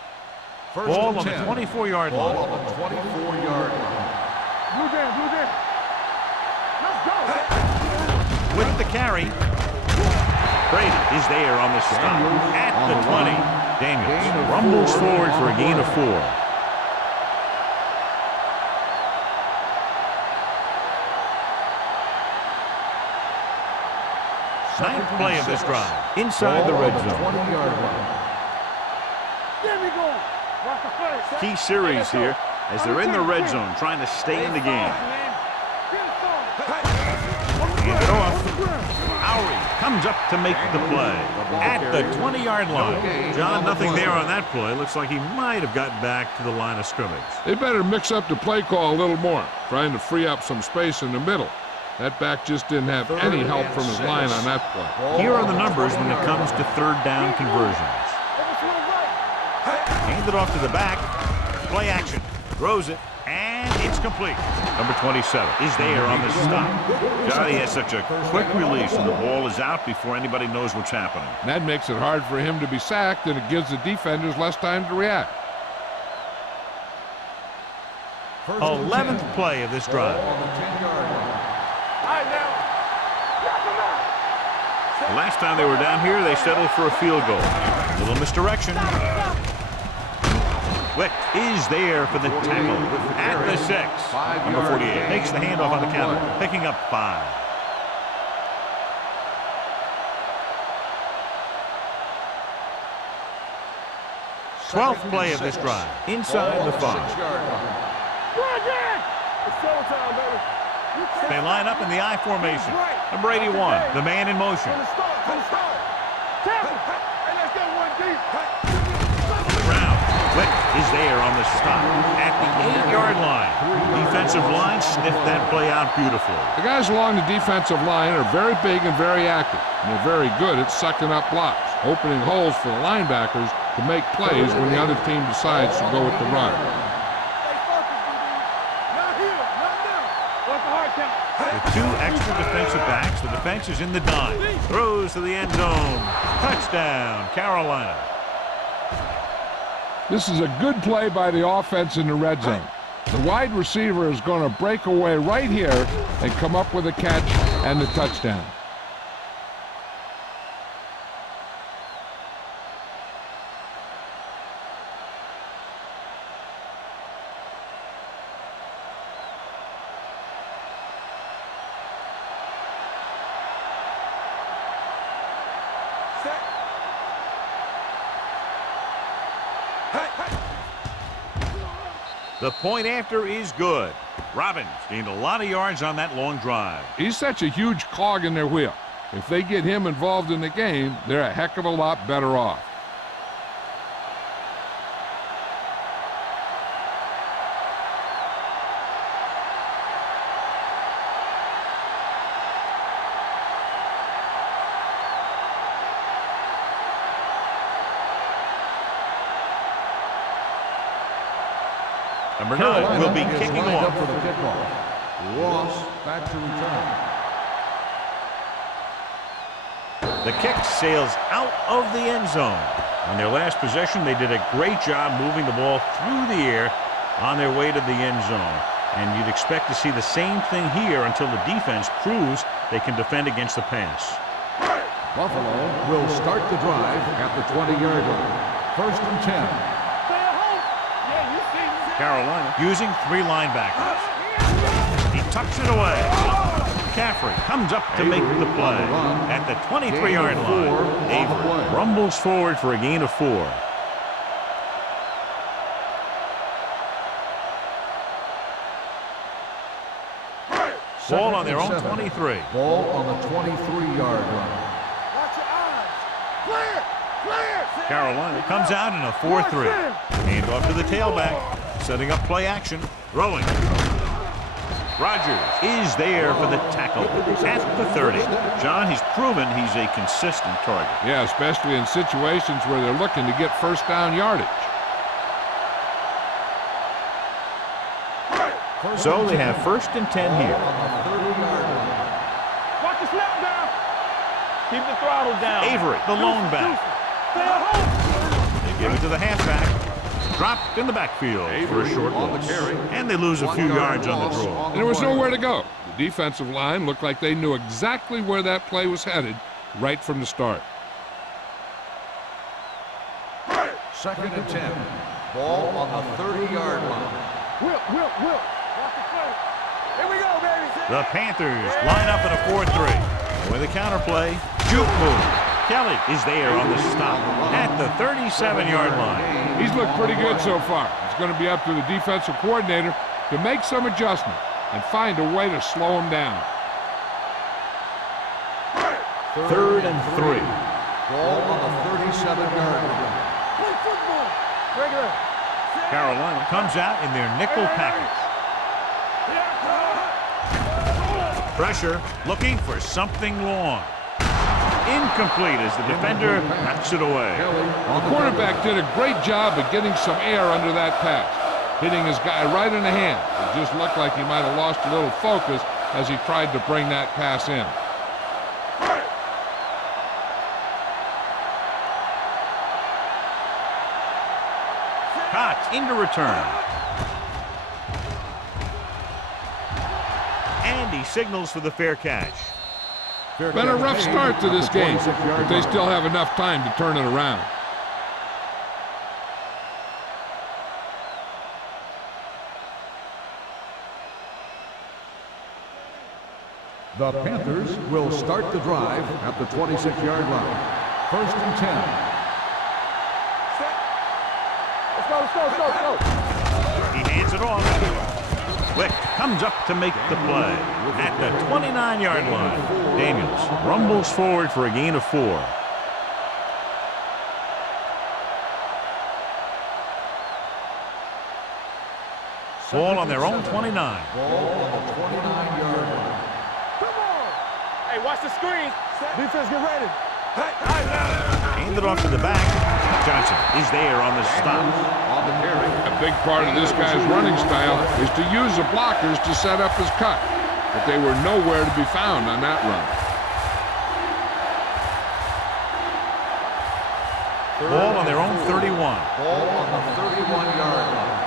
Ball on the 24-yard line. Ball on the 24-yard line. Blue down. Let's go. With the carry. Brady is there on the stop at the 20. Daniels rumbles forward for a gain of 4. Ninth play of this drive. Inside the red zone. 20-yard line. There we go. Watch the play. Key series here as they're in the red zone trying to stay in the game. Hand it off. Howery comes up to make the play at the 20-yard line. John, nothing there on that play. Looks like he might have gotten back to the line of scrimmage. They better mix up the play call a little more, trying to free up some space in the middle. That back just didn't have any help from his line on that play. Here are the numbers when it comes to 3rd down conversions. Hand it off to the back. Play action. Throws it. And it's complete. Number 27 is there on the stop. Johnny has such a quick release and the ball is out before anybody knows what's happening. And that makes it hard for him to be sacked, and it gives the defenders less time to react. 11th play of this drive. The last time they were down here, they settled for a field goal. Little misdirection. Wick is there for the tackle at the 6. Number 48 takes the handoff on the counter, picking up 5. Twelfth play of this drive. Inside the 5. They line up in the I formation. Number 81, the man in motion. Wick is there on the stop at the 8-yard line. Defensive line sniffed that play out beautifully. The guys along the defensive line are very big and very active, and they're very good at sucking up blocks, opening holes for the linebackers to make plays when the other team decides to go with the run. Stay focused, DB. Not here, not now. What's the hard count? With 2 extra defensive backs, the defense is in the dime. Throws to the end zone. Touchdown, Carolina. This is a good play by the offense in the red zone. The wide receiver is going to break away right here and come up with a catch and the touchdown. The point after is good. Robbins gained a lot of yards on that long drive. He's such a huge cog in their wheel. If they get him involved in the game, they're a heck of a lot better off. Number 9 will be kicking off. For the kickoff. Ross back to return. The kick sails out of the end zone. On their last possession, they did a great job moving the ball through the air on their way to the end zone. And you'd expect to see the same thing here until the defense proves they can defend against the pass. Buffalo will start the drive at the 20-yard line. 1st and 10. Carolina using 3 linebackers. He tucks it away. McCaffrey comes up to make the play. At the 23-yard line, Avery rumbles forward for a gain of 4. Ball on their own 23. Ball on the 23-yard line. Watch your eyes. Clear! Clear! Carolina comes out in a 4-3. Hand off to the tailback. Setting up play action. Throwing. Rodgers is there for the tackle at the 30. John, he's proven he's a consistent target. Yeah, especially in situations where they're looking to get first down yardage. So they have 1st and 10 here. Watch the snap down. Keep the throttle down. Avery, the lone back. They give it to the halfback. Dropped in the backfield for a short loss. And they lose a few yards on the draw. And there was nowhere to go. The defensive line looked like they knew exactly where that play was headed right from the start. 2nd and 10. Ball on the 30-yard line. Will. Watch the play. Here we go, baby. The Panthers line up in a 4-3. With a counterplay, juke move. Kelly is there on the stop at the 37-yard line. He's looked pretty good so far. It's going to be up to the defensive coordinator to make some adjustment and find a way to slow him down. 3rd and 3. Ball on the 37-yard line. Play football. Regular. Carolina comes out in their nickel package. Pressure, looking for something long. Incomplete as the defender knocks it away. The quarterback did a great job of getting some air under that pass, hitting his guy right in the hand. It just looked like he might have lost a little focus as he tried to bring that pass in. Caught into return. And he signals for the fair catch. Been a rough start to this game, but they still have enough time to turn it around. The Panthers will start the drive at the 26-yard line. 1st and 10. Let's go. He hands it off. Wick comes up to make the play at the 29-yard line. Daniels rumbles forward for a gain of 4. Ball on their own 29. Ball on the 29-yard line. Come on. Hey, watch the screen. Defense, get ready. Hand it off to the back. Johnson is there on the stop. On the carry. A big part of this guy's running style is to use the blockers to set up his cut, but they were nowhere to be found on that run. Ball on their own 31. Ball on the 31-yard line.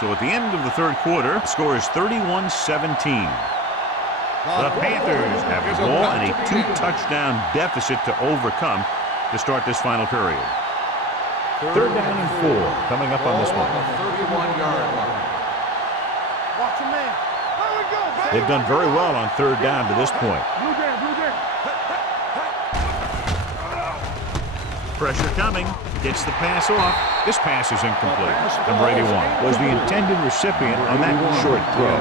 So at the end of the third quarter, the score is 31-17. The Panthers have the ball and a 2-touchdown deficit to overcome to start this final period. Third down and 4 coming up on this one. On the 31-yard line. Watch your man. There we go, baby. They've done very well on third down to this point. Blue jam, blue jam. Pressure coming. Gets the pass off. This pass is incomplete. Number 81 was the intended recipient on that short throw.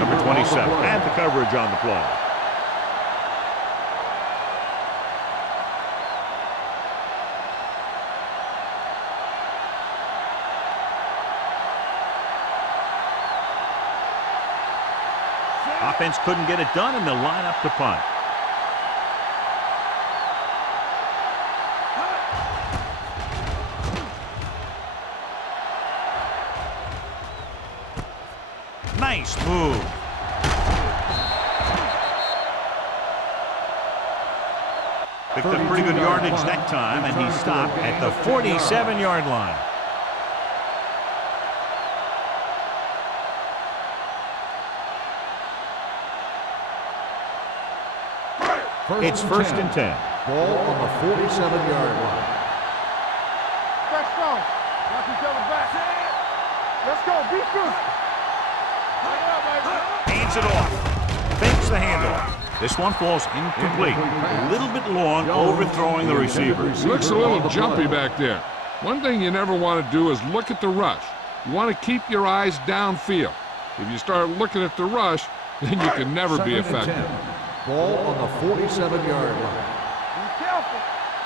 Number 27 had the coverage on the play. Offense couldn't get it done, and they'll line up to punt. Nice move. Picked up pretty good yardage that time, and he stopped at the 47-yard line. It's first and 10. Ball on the 47-yard line. Let's go. Knock each other back. Let's go. Be good. Hands it off. Fakes the handoff. This one falls incomplete. A little bit long, overthrowing the receiver. He looks a little jumpy back there. One thing you never want to do is look at the rush. You want to keep your eyes downfield. If you start looking at the rush, then you can never be effective. Ball on the 47-yard line. Be careful.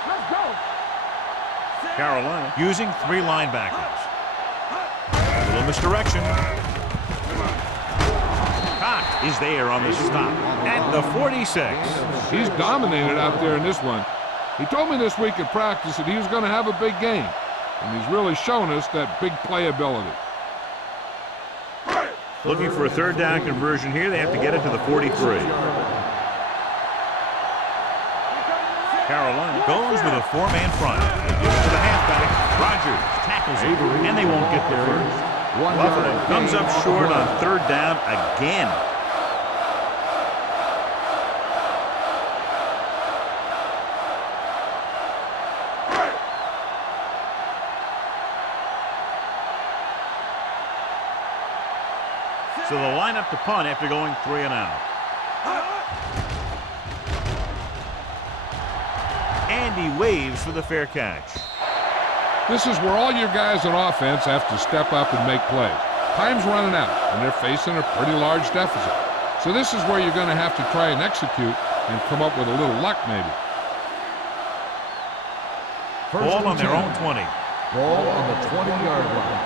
Let's go. Carolina using 3 linebackers. A little misdirection. Cox is there on the stop at the 46. He's dominated out there in this one. He told me this week at practice that he was going to have a big game, and he's really shown us that big playability. Looking for a third down conversion here. They have to get it to the 43. Carolina goes with a 4-man front. They give it to the halfback. Rogers tackles it, and they won't get there first. Buffalo comes up short on third down again. So they'll line up to punt after going 3 and out. And he waves for the fair catch. This is where all your guys on offense have to step up and make plays. Time's running out, and they're facing a pretty large deficit. So this is where you're going to have to try and execute and come up with a little luck, maybe. Ball on their own 20. Ball on the 20-yard line.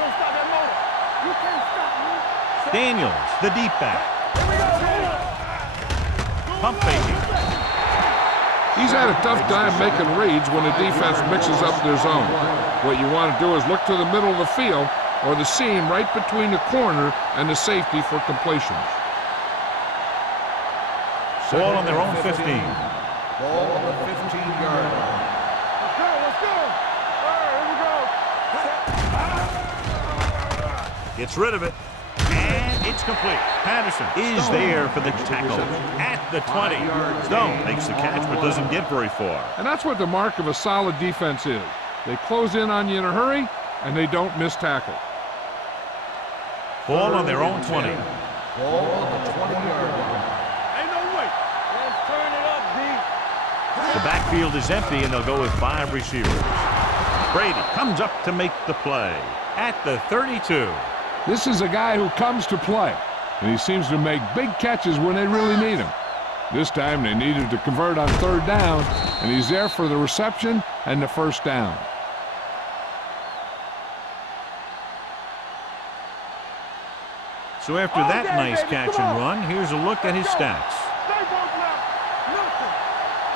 Don't stop that motor. You can't stop me. Daniels, the deep back. Pump faking. He's had a tough time making reads when the defense mixes up their zone. What you want to do is look to the middle of the field or the seam right between the corner and the safety for completions. Ball on their own 15. Ball on the 15-yard line. Let's go. All right, here we go. Gets rid of it. And it's complete. Patterson is there for the tackle at the 20. Stone makes the catch but doesn't get very far. And that's what the mark of a solid defense is. They close in on you in a hurry, and they don't miss tackle. Ball on their own 20. Ball on the 20-yard line. Ain't no way. Let's turn it up, D. The backfield is empty, and they'll go with 5 receivers. Brady comes up to make the play at the 32. This is a guy who comes to play, and he seems to make big catches when they really need him. This time they needed to convert on third down, and he's there for the reception and the first down. So after that nice catch and run, here's a look at his stats. They both left. Nothing.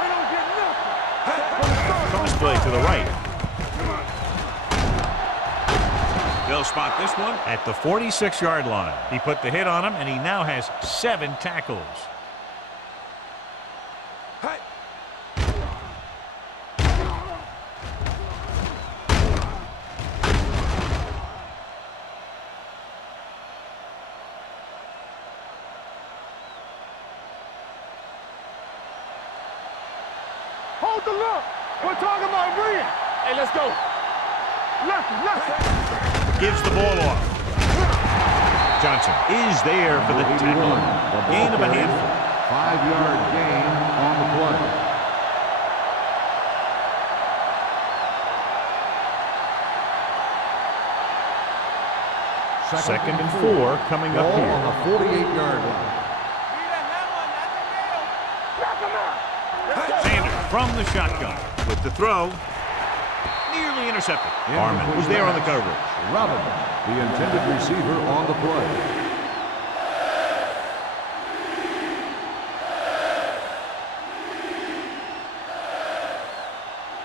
They don't get nothing. Comes play to the right. They'll spot this one at the 46-yard line. He put the hit on him, and he now has 7 tackles. Hold the look. We're talking about brilliant. Hey, let's go. Left. Gives the ball off. Johnson is there for the tackle. Gain of a handful. 5-yard gain on the play. Second and 4 coming up Ball here. on the 48-yard line. Sanders from the shotgun with the throw. Nearly intercepted. Harmon was there on the coverage. Robin, the intended receiver on the play.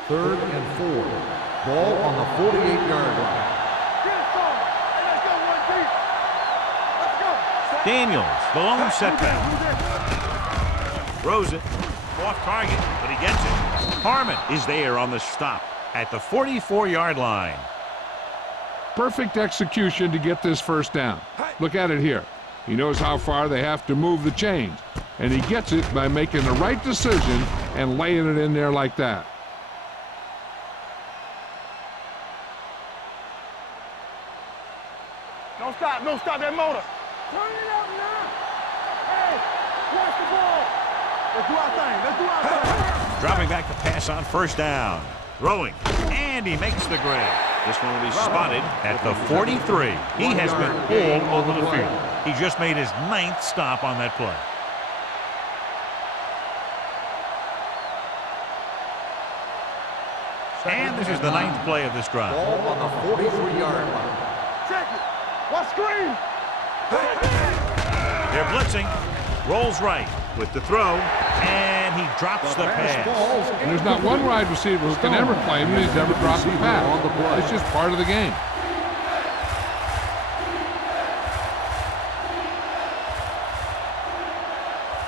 Third and 4. Ball on the 48-yard line. Daniels, the lone setback. Throws it. Off target, but he gets it. Harmon is there on the stop at the 44-yard line. Perfect execution to get this first down. Look at it here. He knows how far they have to move the chains, and he gets it by making the right decision and laying it in there like that. Don't stop that motor. Turn it up now. Hey, watch the ball. Let's do our thing. Dropping back to pass on first down. Throwing, and he makes the grab. This one will be spotted at the 43. He has been all over the field. He just made his 9th stop on that play. And this is the 9th play of this drive. Ball on the 43-yard line. Check it. What screen? They're blitzing. Rolls right with the throw, and he drops the pass. And there's not one wide receiver who can ever claim that he's never dropped a pass. It's just part of the game.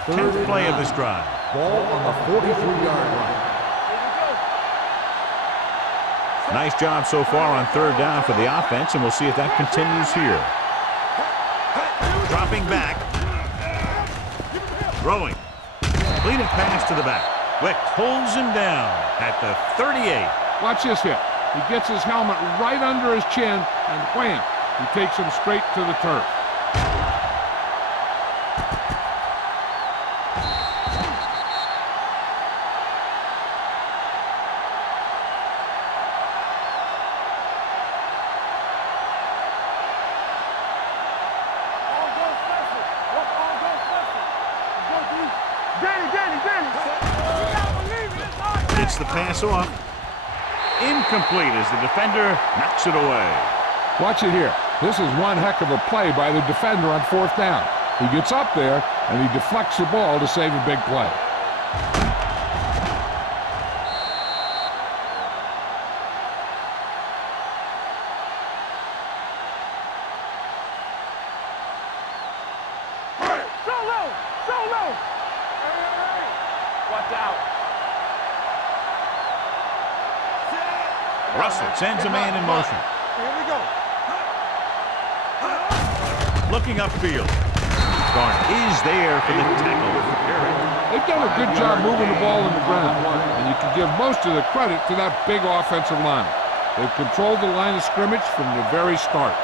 Tenth play of this drive. Ball on the 43-yard line. Nice job so far on third down for the offense, and we'll see if that continues here. Dropping back. Throwing. Completed pass to the back. Wick pulls him down at the 38. Watch this hit. He gets his helmet right under his chin, and wham, he takes him straight to the turf. Gets the pass off. Incomplete as the defender knocks it away. Watch it here. This is one heck of a play by the defender on fourth down. He gets up there, and he deflects the ball to save a big play. Russell sends a man in motion. Here we go. Looking upfield. Garner is there for the tackle. They've done a good job moving the ball in the ground, and you can give most of the credit to that big offensive line. They've controlled the line of scrimmage from the very start.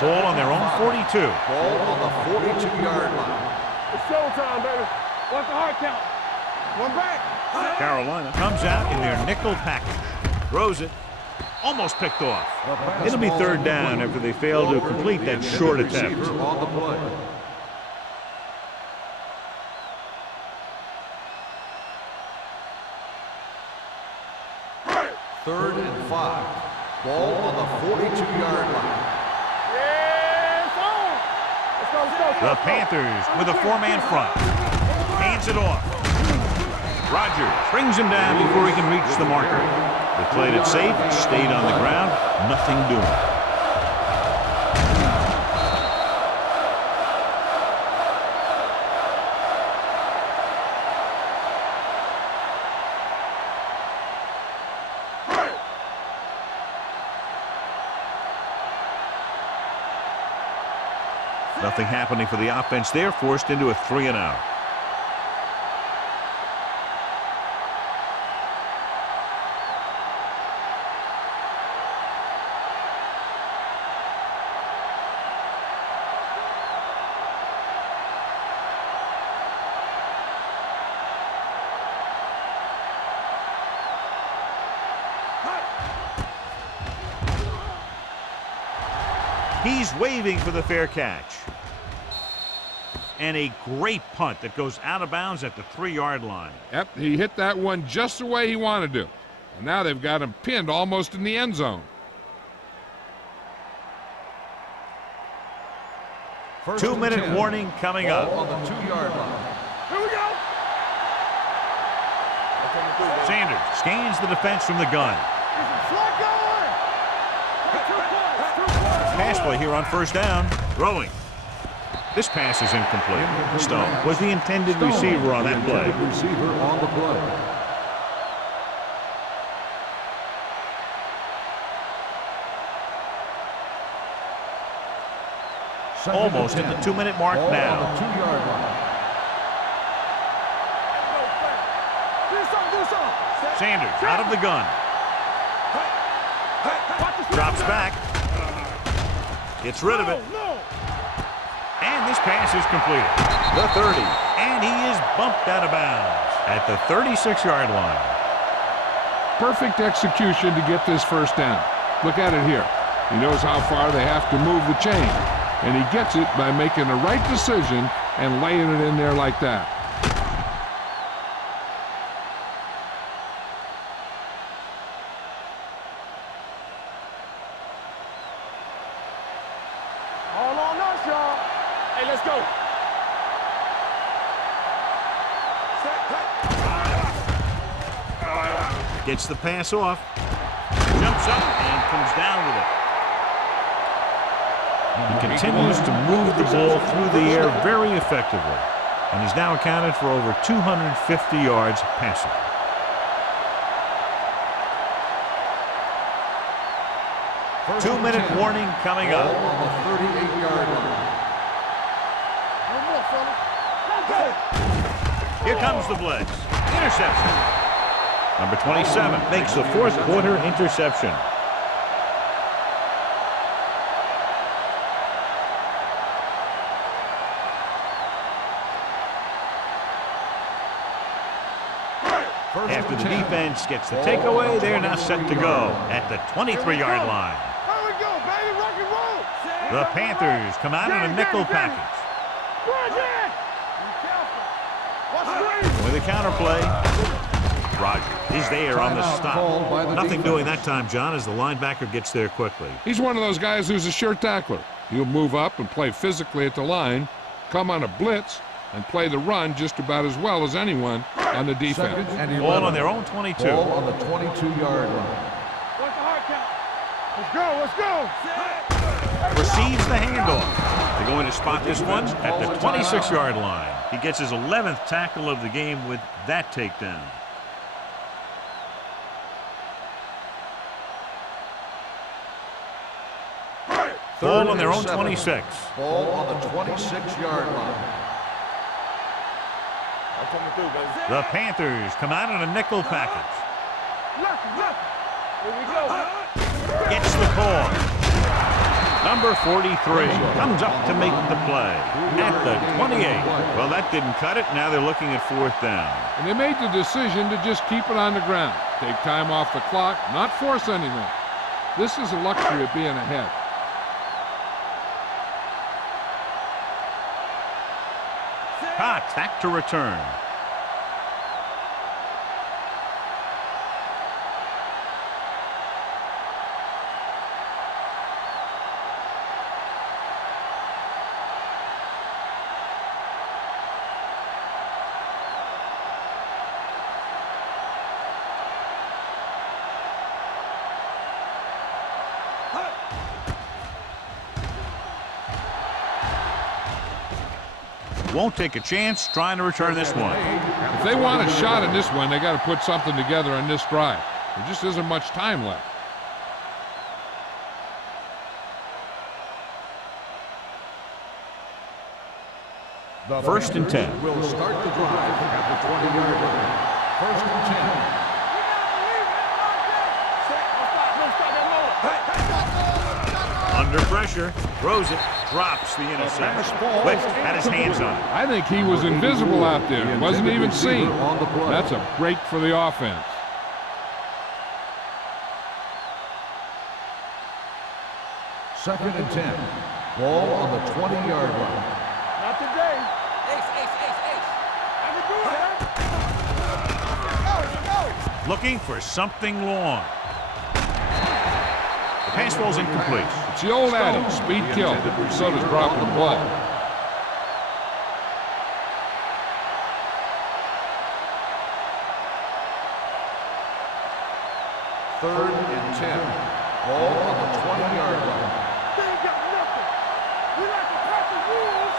Ball on their own 42. Ball on the 42-yard line. It's showtime, baby. Watch the hard count. One back. Carolina comes out in their nickel package. Throws it. Almost picked off. It'll be third down after they fail to complete that short attempt. On the play. Third and 5. Ball on the 42-yard line. The Panthers with a 4-man front. Hands it off. Rogers brings him down before he can reach the marker. They played it safe, stayed on the ground, nothing doing. Nothing happening for the offense there, forced into a 3-and-out. He's waving for the fair catch. And a great punt that goes out of bounds at the 3-yard line. Yep, he hit that one just the way he wanted to. And now they've got him pinned almost in the end zone. 2-minute warning coming up. On the 2-yard line. Here we go. Sanders scans the defense from the gun. Slot going. Pass play here on first down. Throwing. This pass is incomplete. Stone was the intended receiver on that play. Receiver on the play. Almost at the 2-minute mark now. On the 2-yard line. Sanders out of the gun. Drops back. Gets rid of it. And this pass is completed. The 30. And he is bumped out of bounds at the 36-yard line. Perfect execution to get this first down. Look at it here. He knows how far they have to move the chain. And he gets it by making the right decision and laying it in there like that. All on us, y'all. Hey, let's go. Gets the pass off. Jumps up and comes down with it. He continues to move the ball through the air very effectively. And he's now accounted for over 250 yards passing. Two-minute warning coming up. On the 38-yard line. No more, fella. Let's go. Here comes the blitz. Interception. Number 27 makes the fourth quarter interception. After the defense gets the takeaway, they're now set to go at the 23-yard line. Here we go, baby. Rock and roll. The Panthers come out in a nickel package. Roger. Be careful. Watch the With a counterplay, Rogers is there on the Timeout stop. called by the Nothing defense. doing that time, John, as the linebacker gets there quickly. He's one of those guys who's a sure tackler. He'll move up and play physically at the line, come on a blitz, and play the run just about as well as anyone on the defense. Second and 11. Ball on their own 22. Ball on the 22-yard line. What's the hard count? Let's go. Receives the handoff. They're going to spot this one at the 26-yard line. He gets his 11th tackle of the game with that takedown. Ball on their own 26. Ball on the 26-yard line. I'm coming through, baby. The Panthers come out in a nickel package. Look. Here we go. Gets the call. Number 43 comes up to make the play at the 28. Well, that didn't cut it. Now they're looking at fourth down. And they made the decision to just keep it on the ground. Take time off the clock, not force anything. This is a luxury of being ahead. Cox back to return. won't take a chance trying to return this one. If they want a shot in this one, they got to put something together on this drive. There just isn't much time left. The 1st and 10. Panthers will start the drive at the 20-yard line. 1st and 10. Under pressure, throws it, drops the interception. Quick, had his hands on it. I think he was invisible out there. He wasn't even seen. That's a break for the offense. Second and 10. Ball on the 20-yard line. Not today. Looking for something long. The pass ball's incomplete. It's the old adage, speed kills. So does dropping the ball. Third and 10. Ball on the 20-yard line.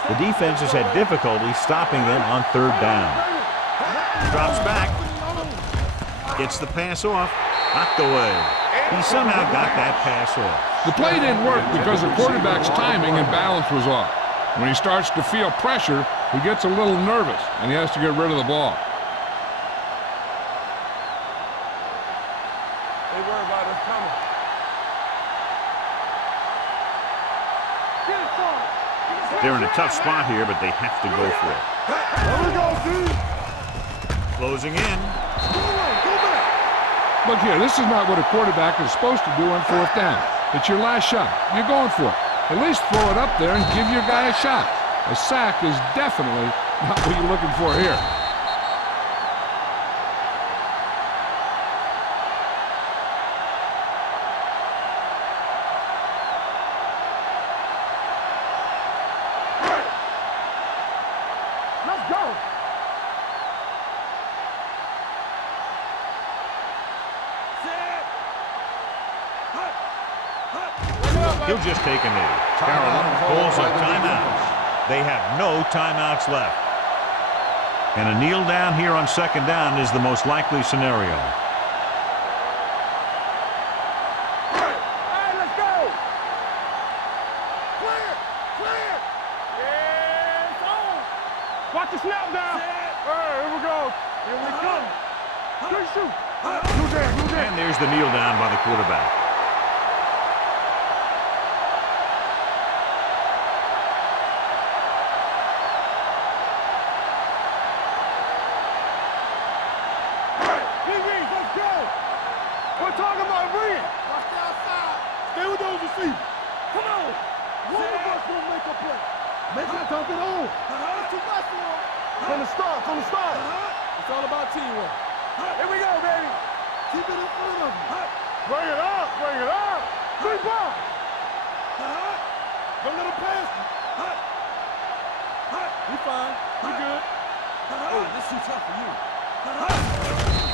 The defense has had difficulty stopping them on 3rd down. Drops back. Gets the pass off. Knocked away. He somehow got that pass off. The play didn't work because the quarterback's timing and balance was off. When he starts to feel pressure, he gets a little nervous, and he has to get rid of the ball. They worry about us coming. They're in a tough spot here, but they have to go for it. There we go, dude. Closing in. Look here, this is not what a quarterback is supposed to do on 4th down. It's your last shot. You're going for it. At least throw it up there and give your guy a shot. A sack is definitely not what you're looking for here. Let's go. He'll just take a knee. Carolina calls a timeout. They have no timeouts left. And a kneel down here on 2nd down is the most likely scenario. Hey, let's go. Clear. Yeah, it's on. Watch the snap down. Here we go. Here we come. Good shoot. Who's there? And there's the kneel down by the quarterback. We're talking about bringing. Watch the outside. Stay with those receivers. Come on. One of us will make a play. Make that dump it on. It's too much for him. From the start. It's all about teamwork. Here we go, baby. Keep it in front of him. Bring it up. 3 ball. Don't let him pass you. We fine. We good. Oh, this is too tough for you.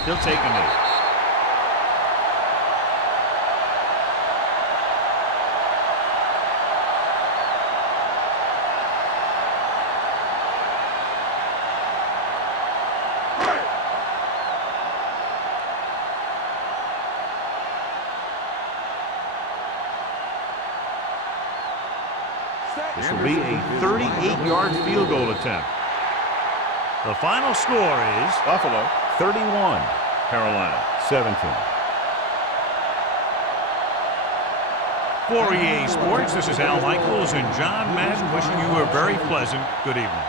He'll take a knee. This will be a 38-yard field goal attempt. The final score is Buffalo 31, Carolina 17. For EA Sports, this is Al Michaels and John Madden wishing you a very pleasant good evening.